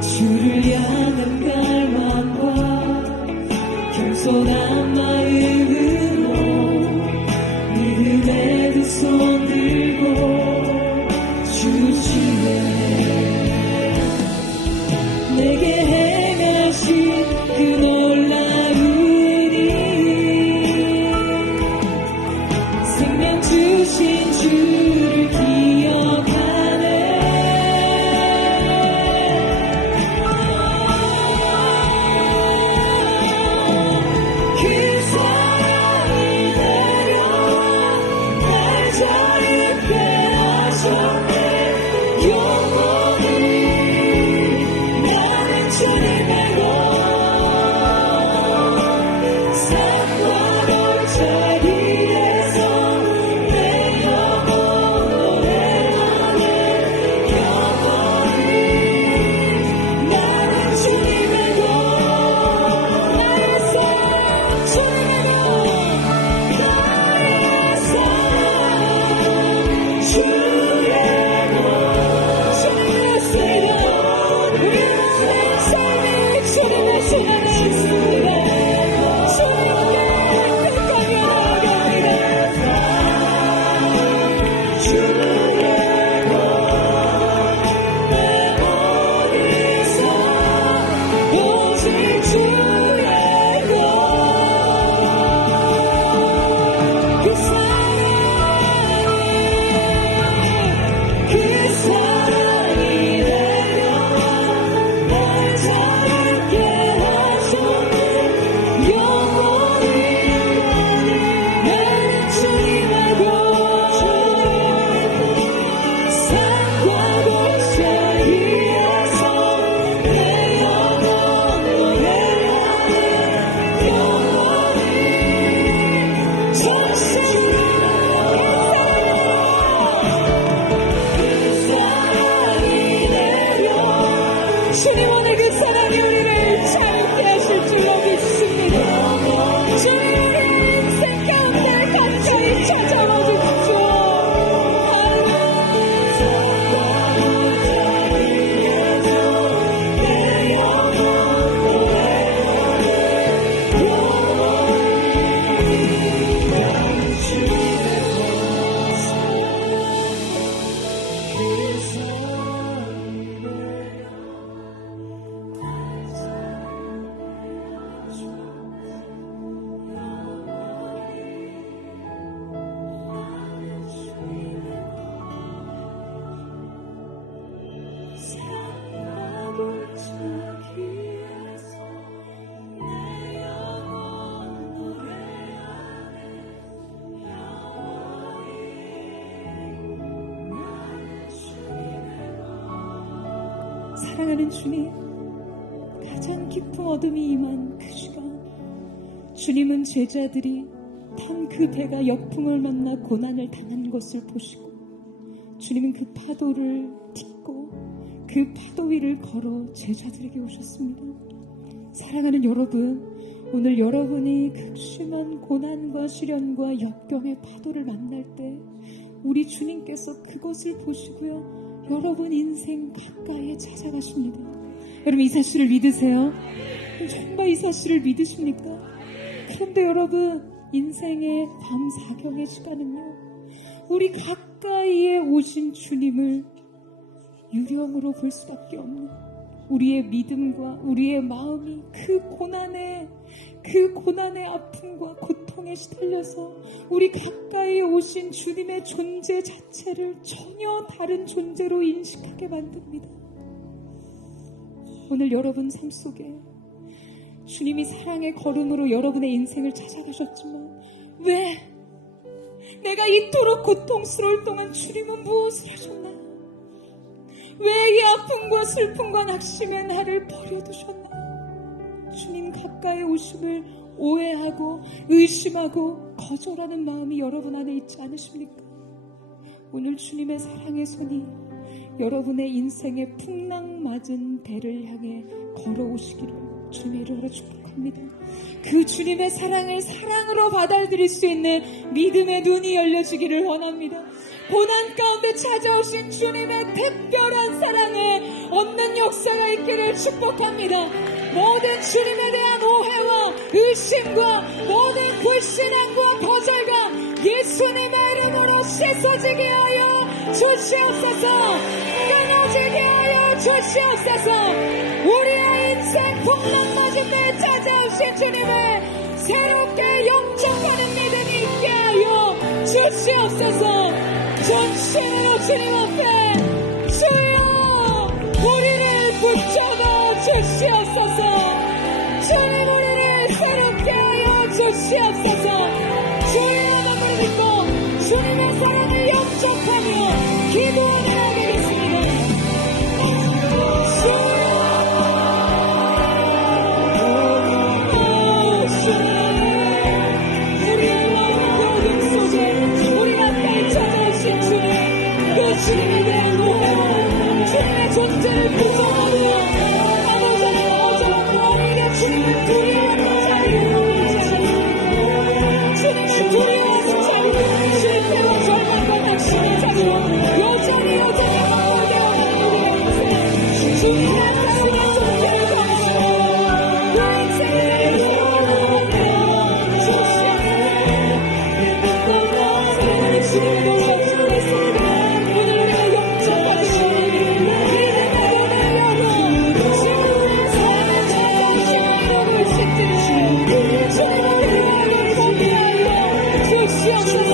주를 향한 갈망과 겸손한 마음으로 믿음의 두 손 들고 주시네. 내게 행하신 그 놀라운 일, 생명 주신 주를 기억하네. 그 사랑이 내려와 날 자유케 하셨네. 주님 오늘 그 사랑이 우리를 자유케 하실 줄로 믿습니다. 주님 우리 인생 가운데 가까이 찾아와 주십시오. 사랑하는 주님, 가장 깊은 어둠이 임한 그 시간, 주님은 제자들이 탄 그 배가 역풍을 만나 고난을 당한 것을 보시고 주님은 그 파도를 딛고 그 파도 위를 걸어 제자들에게 오셨습니다. 사랑하는 여러분, 오늘 여러분이 극심한 고난과 시련과 역경의 파도를 만날 때 우리 주님께서 그것을 보시고요, 여러분 인생 가까이에 찾아가십니다. 여러분, 이 사실을 믿으세요? 정말 이 사실을 믿으십니까? 그런데 여러분, 인생의 밤 사경의 시간은요, 우리 가까이에 오신 주님을 유령으로 볼 수밖에 없는 우리의 믿음과 우리의 마음이 그 고난의 아픔과 고통에 시달려서 우리 가까이에 오신 주님의 존재 자체를 전혀 다른 존재로 인식하게 만듭니다. 오늘 여러분 삶 속에 주님이 사랑의 걸음으로 여러분의 인생을 찾아가셨지만, 왜 내가 이토록 고통스러울 동안 주님은 무엇을 하셨나요? 왜 이 아픔과 슬픔과 낙심의 나를 버려두셨나요? 주님 가까이 오심을 오해하고 의심하고 거절하는 마음이 여러분 안에 있지 않으십니까? 오늘 주님의 사랑의 손이 여러분의 인생의 풍랑맞은 배를 향해 걸어오시기를 주님의 이름으로 축복합니다. 그 주님의 사랑을 사랑으로 받아들일 수 있는 믿음의 눈이 열려지기를 원합니다. 고난 가운데 찾아오신 주님의 특별한 사랑을 얻는 역사가 있기를 축복합니다. 모든 주님에 대한 오해와 의심과 모든 불신앙과 거절과 예수님의 이름으로 씻어지게 하여 주시옵소서. 끊어지게 하여 주시옵소서. 우리의 인생 풍랑맞은 데 찾아오신 주님을 새롭게 영접하는 믿음이 있게 하여 주시옵소서. 전심으로 주님 앞에 주여 우리를 붙잡아 주시옵소서. 주님 우리를 새롭게 하여 주시옵소서. 주의 이름을 믿고 주님의 사랑을 영접하며 기도하게 되겠습니다. 주님에 대한 오해와 주님의 존재를 부정하며 아버지의 거절하며 오히려 주님을 두려워하는 자리를 주님을 두려워하는 자리를 실패와 절망과 낙심의 자리로 여전히 머물게 하는 주님의 사랑의 손길을 잡으시고 그 인생을 영원하며 주시옵소서. 주님을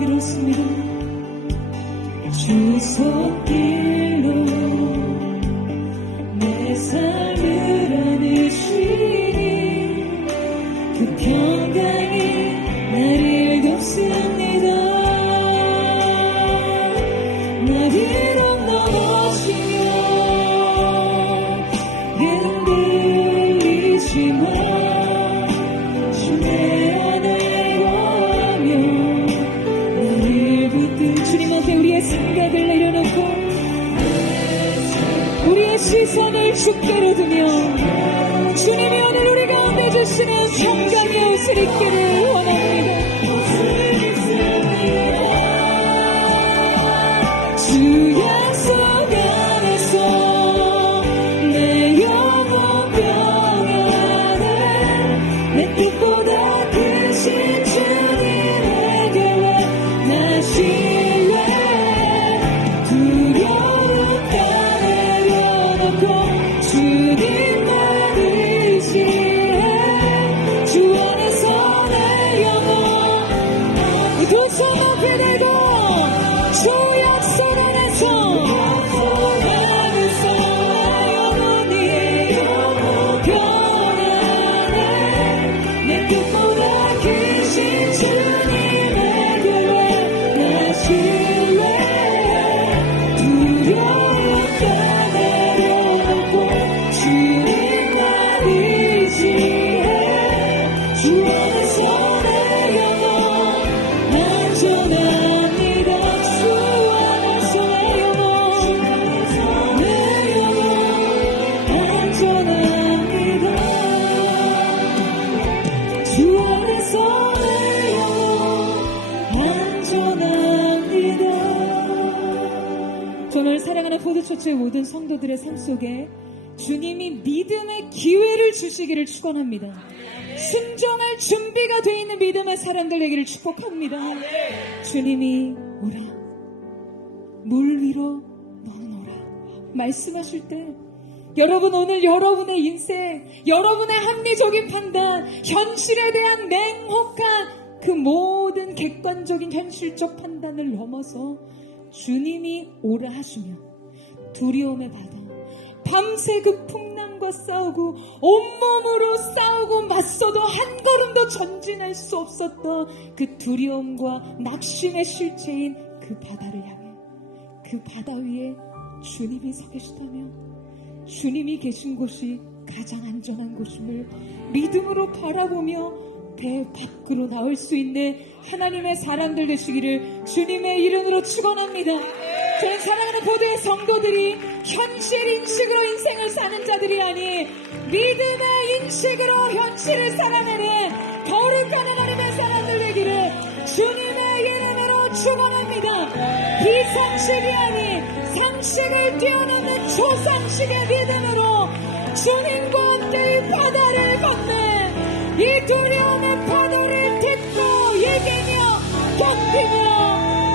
영접하겠습니다. 손길로 내 삶을 안으시 평강이 나를 돕습니다. 나를 넘어지며 흔들리지만 주내 안에 거하며 나를 붙든 주님 앞에 우리의 생각을 내려놓고 우리의 시선을 주께로 두며 주님이 오늘 우리 가운데 주시는 평강의 옷을 입기를 원합니다. 주 약속 안에서 내 영혼 평안해 내 뜻보다 크신 주님의 계획 나 신뢰해 두려움 다 내려놓고 주님만 의지해 주 안에서 내 영혼 두 손 앞에 대고 주 약속 안에서 내 영혼이 평안해 내 뜻보다 크신 주님의 계획 나 신뢰해 두려움 다 내려놓고 주님만 의지해 주 안에서 내 영혼 안전합니다. 주 안에서 내 영혼 안전합니다. 주 안에서 내 영혼 안전합니다. 정말 사랑하는 포도처치의 모든 성도들의 삶 속에 주님이 믿음의 기회를 주시기를 축원합니다. 순종할 준비가 되어 있는 믿음의 사람들 되기를 축복합니다. 주님이 오라 물 위로 너는 오라 말씀하실 때 여러분 오늘 여러분의 인생 여러분의 합리적인 판단 현실에 대한 냉혹한 그 모든 객관적인 현실적 판단을 넘어서 주님이 오라 하시며 두려움의 바다 밤새 그 풍랑과 싸우고 온몸으로 싸우고 맞서도 한 걸음도 전진할 수 없었던 그 두려움과 낙심의 실체인 그 바다를 향해 그 바다 위에 주님이 서 계시다면 주님이 계신 곳이 가장 안전한 곳임을 믿음으로 바라보며 배 밖으로 나올 수 있는 하나님의 사람들 되시기를 주님의 이름으로 축원합니다. 저는 사랑하는 모두의 성도들이 현실 인식으로 인생을 사는 자들이 아닌 믿음의 인식으로 현실을 살아내는 거룩한 하나님의 사람들 되기를 주님의 이름으로 축원합니다. 비상식이 아닌 상식을 뛰어넘는 초상식의 믿음으로 주님과 함께 이 바다를 걷는 이 두려움의 파도를 듣고 이기며 견디며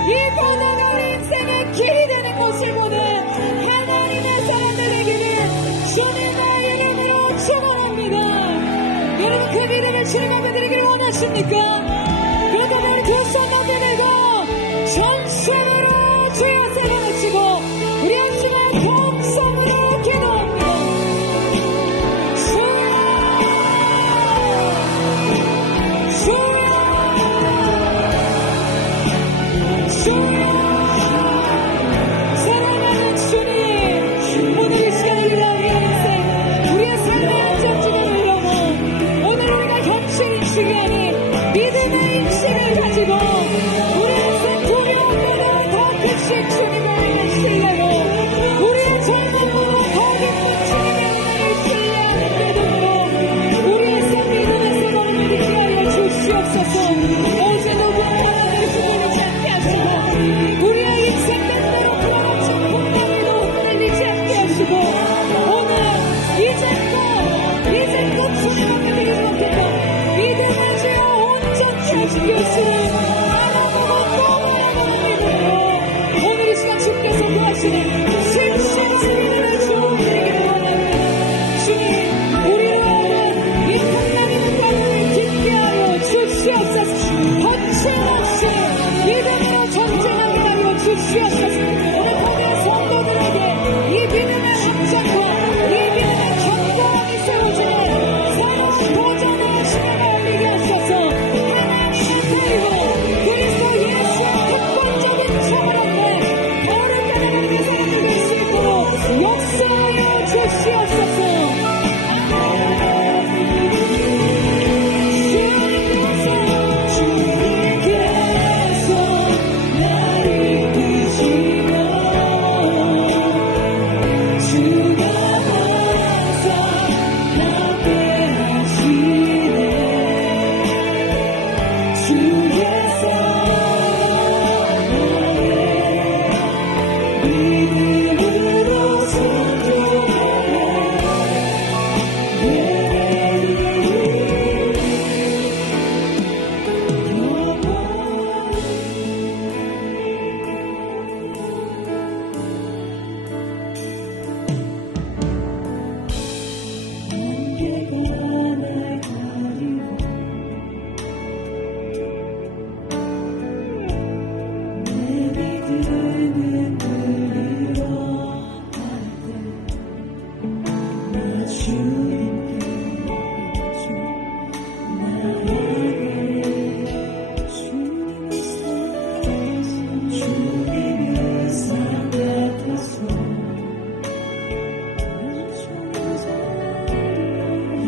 이 바다가 우리 인생의 길이 되는 것을 보는 하나님의 사람들 되기를 주님의 이름으로 축원합니다. 여러분 그 믿음을 주님 앞에 드리기를 원하십니까? 그렇다면 우리 두 손 높이 들고 전심으로 주여 세워놓치고 우리 한 시간 통성으로 기도합니다. 사랑하는 주님 오늘 이 시간을 위하여 우리의 인생 우리의 삶의 안전지대를 영원 오늘 우리가 현실 인식이 아닌 믿음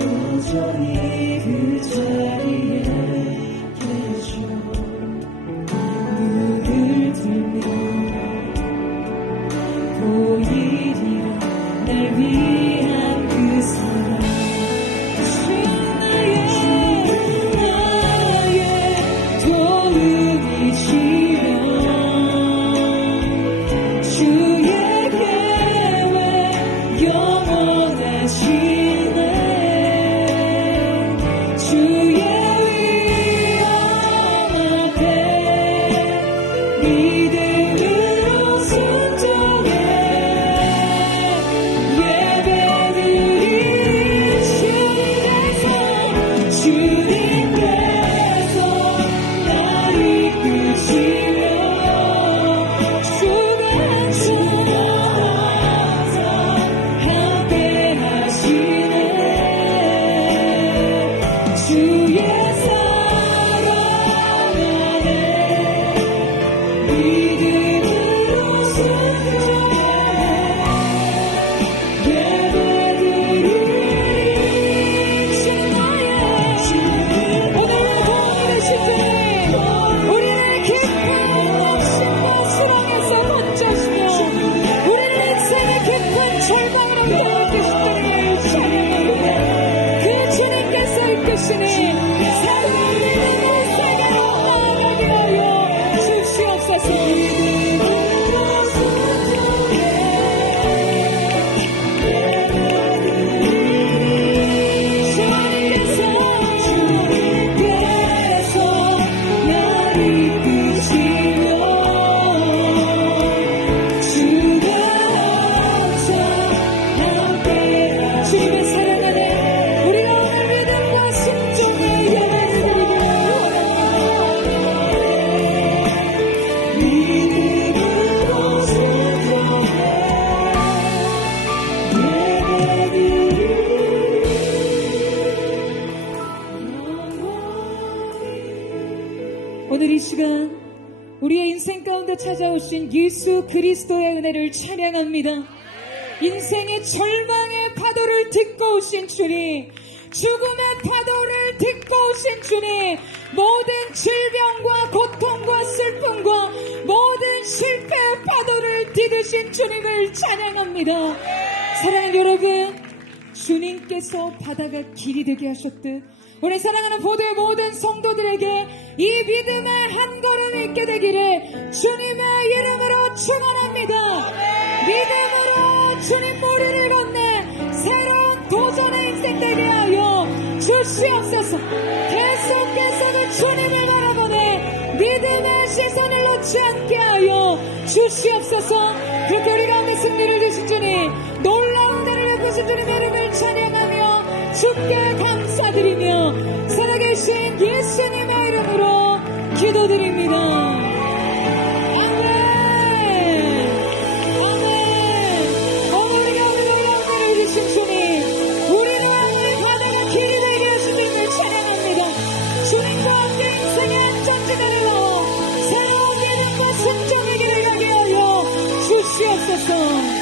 여전히 그 자리에 계셔 눈을 들면 보이리라 날 위한 그 사랑 나의 도움이시여 주의 계획 영원하시네 주의 위엄 앞에 믿음으로 순종해 예배드리는 주님께서 날 이끄시며 주가 함께 하시네 주의 사랑 안에 믿음으로 순종해 예배드리는 오늘 보내신 주님 우리를 깊은 신과 수렁에서 건져주며 우리를 인생의 깊은 절망으로부터 이끄신 주님을 찬양합니다. 그 주님께서 이끄시니 새로운 믿음의 세계로 나아가게 하여 주시옵소서. 주님께서 날 이끄시며 주가 항상 함께 주님의 사랑 안에 우리가 오늘 믿음과 순종의 예배를 드리기를 믿음으로 순종해 오늘 이 시간 우리의 인생 가운데 찾아오신 예수 그리스도의 은혜를 찬양합니다. 인생의 절망의 파도를 딛고 오신 주님, 죽음의 파도를 딛고 오신 주님, 모든 질병과 고통과 슬픔과 모든 실패의 파도를 디디신 주님을 찬양합니다. 사랑하는 여러분, 주님께서 바다가 길이 되게 하셨듯 우리 사랑하는 보도의 모든 성도들에게 이 믿음의 한 걸음이 있게 되기를 주님의 이름으로 축원합니다. 믿음으로 주님 머리를 건네 새로운 도전의 인생 되게 하여 주시옵소서. 계속해서는 주님을 바라보네 믿음의 시선을 놓지 않게 하여 주시옵소서. 그렇게 우리 가운데 승리를 주신 주님, 놀라운 은혜를 베푸신 주님의 이름을 찬양하며 주께 감사드리며 살아계신 예수님의 이름으로 기도드립니다. 아멘. 아멘. 오늘 우리가 놀라운 은혜를 주신 주님, 우리를 향해 바다가 길이 되게 하신 주님을 찬양합니다. 주님과 함께 인생의 안전지대를 넣어 새로운 믿음과 순종의 길을 가게 하여 주시옵소서.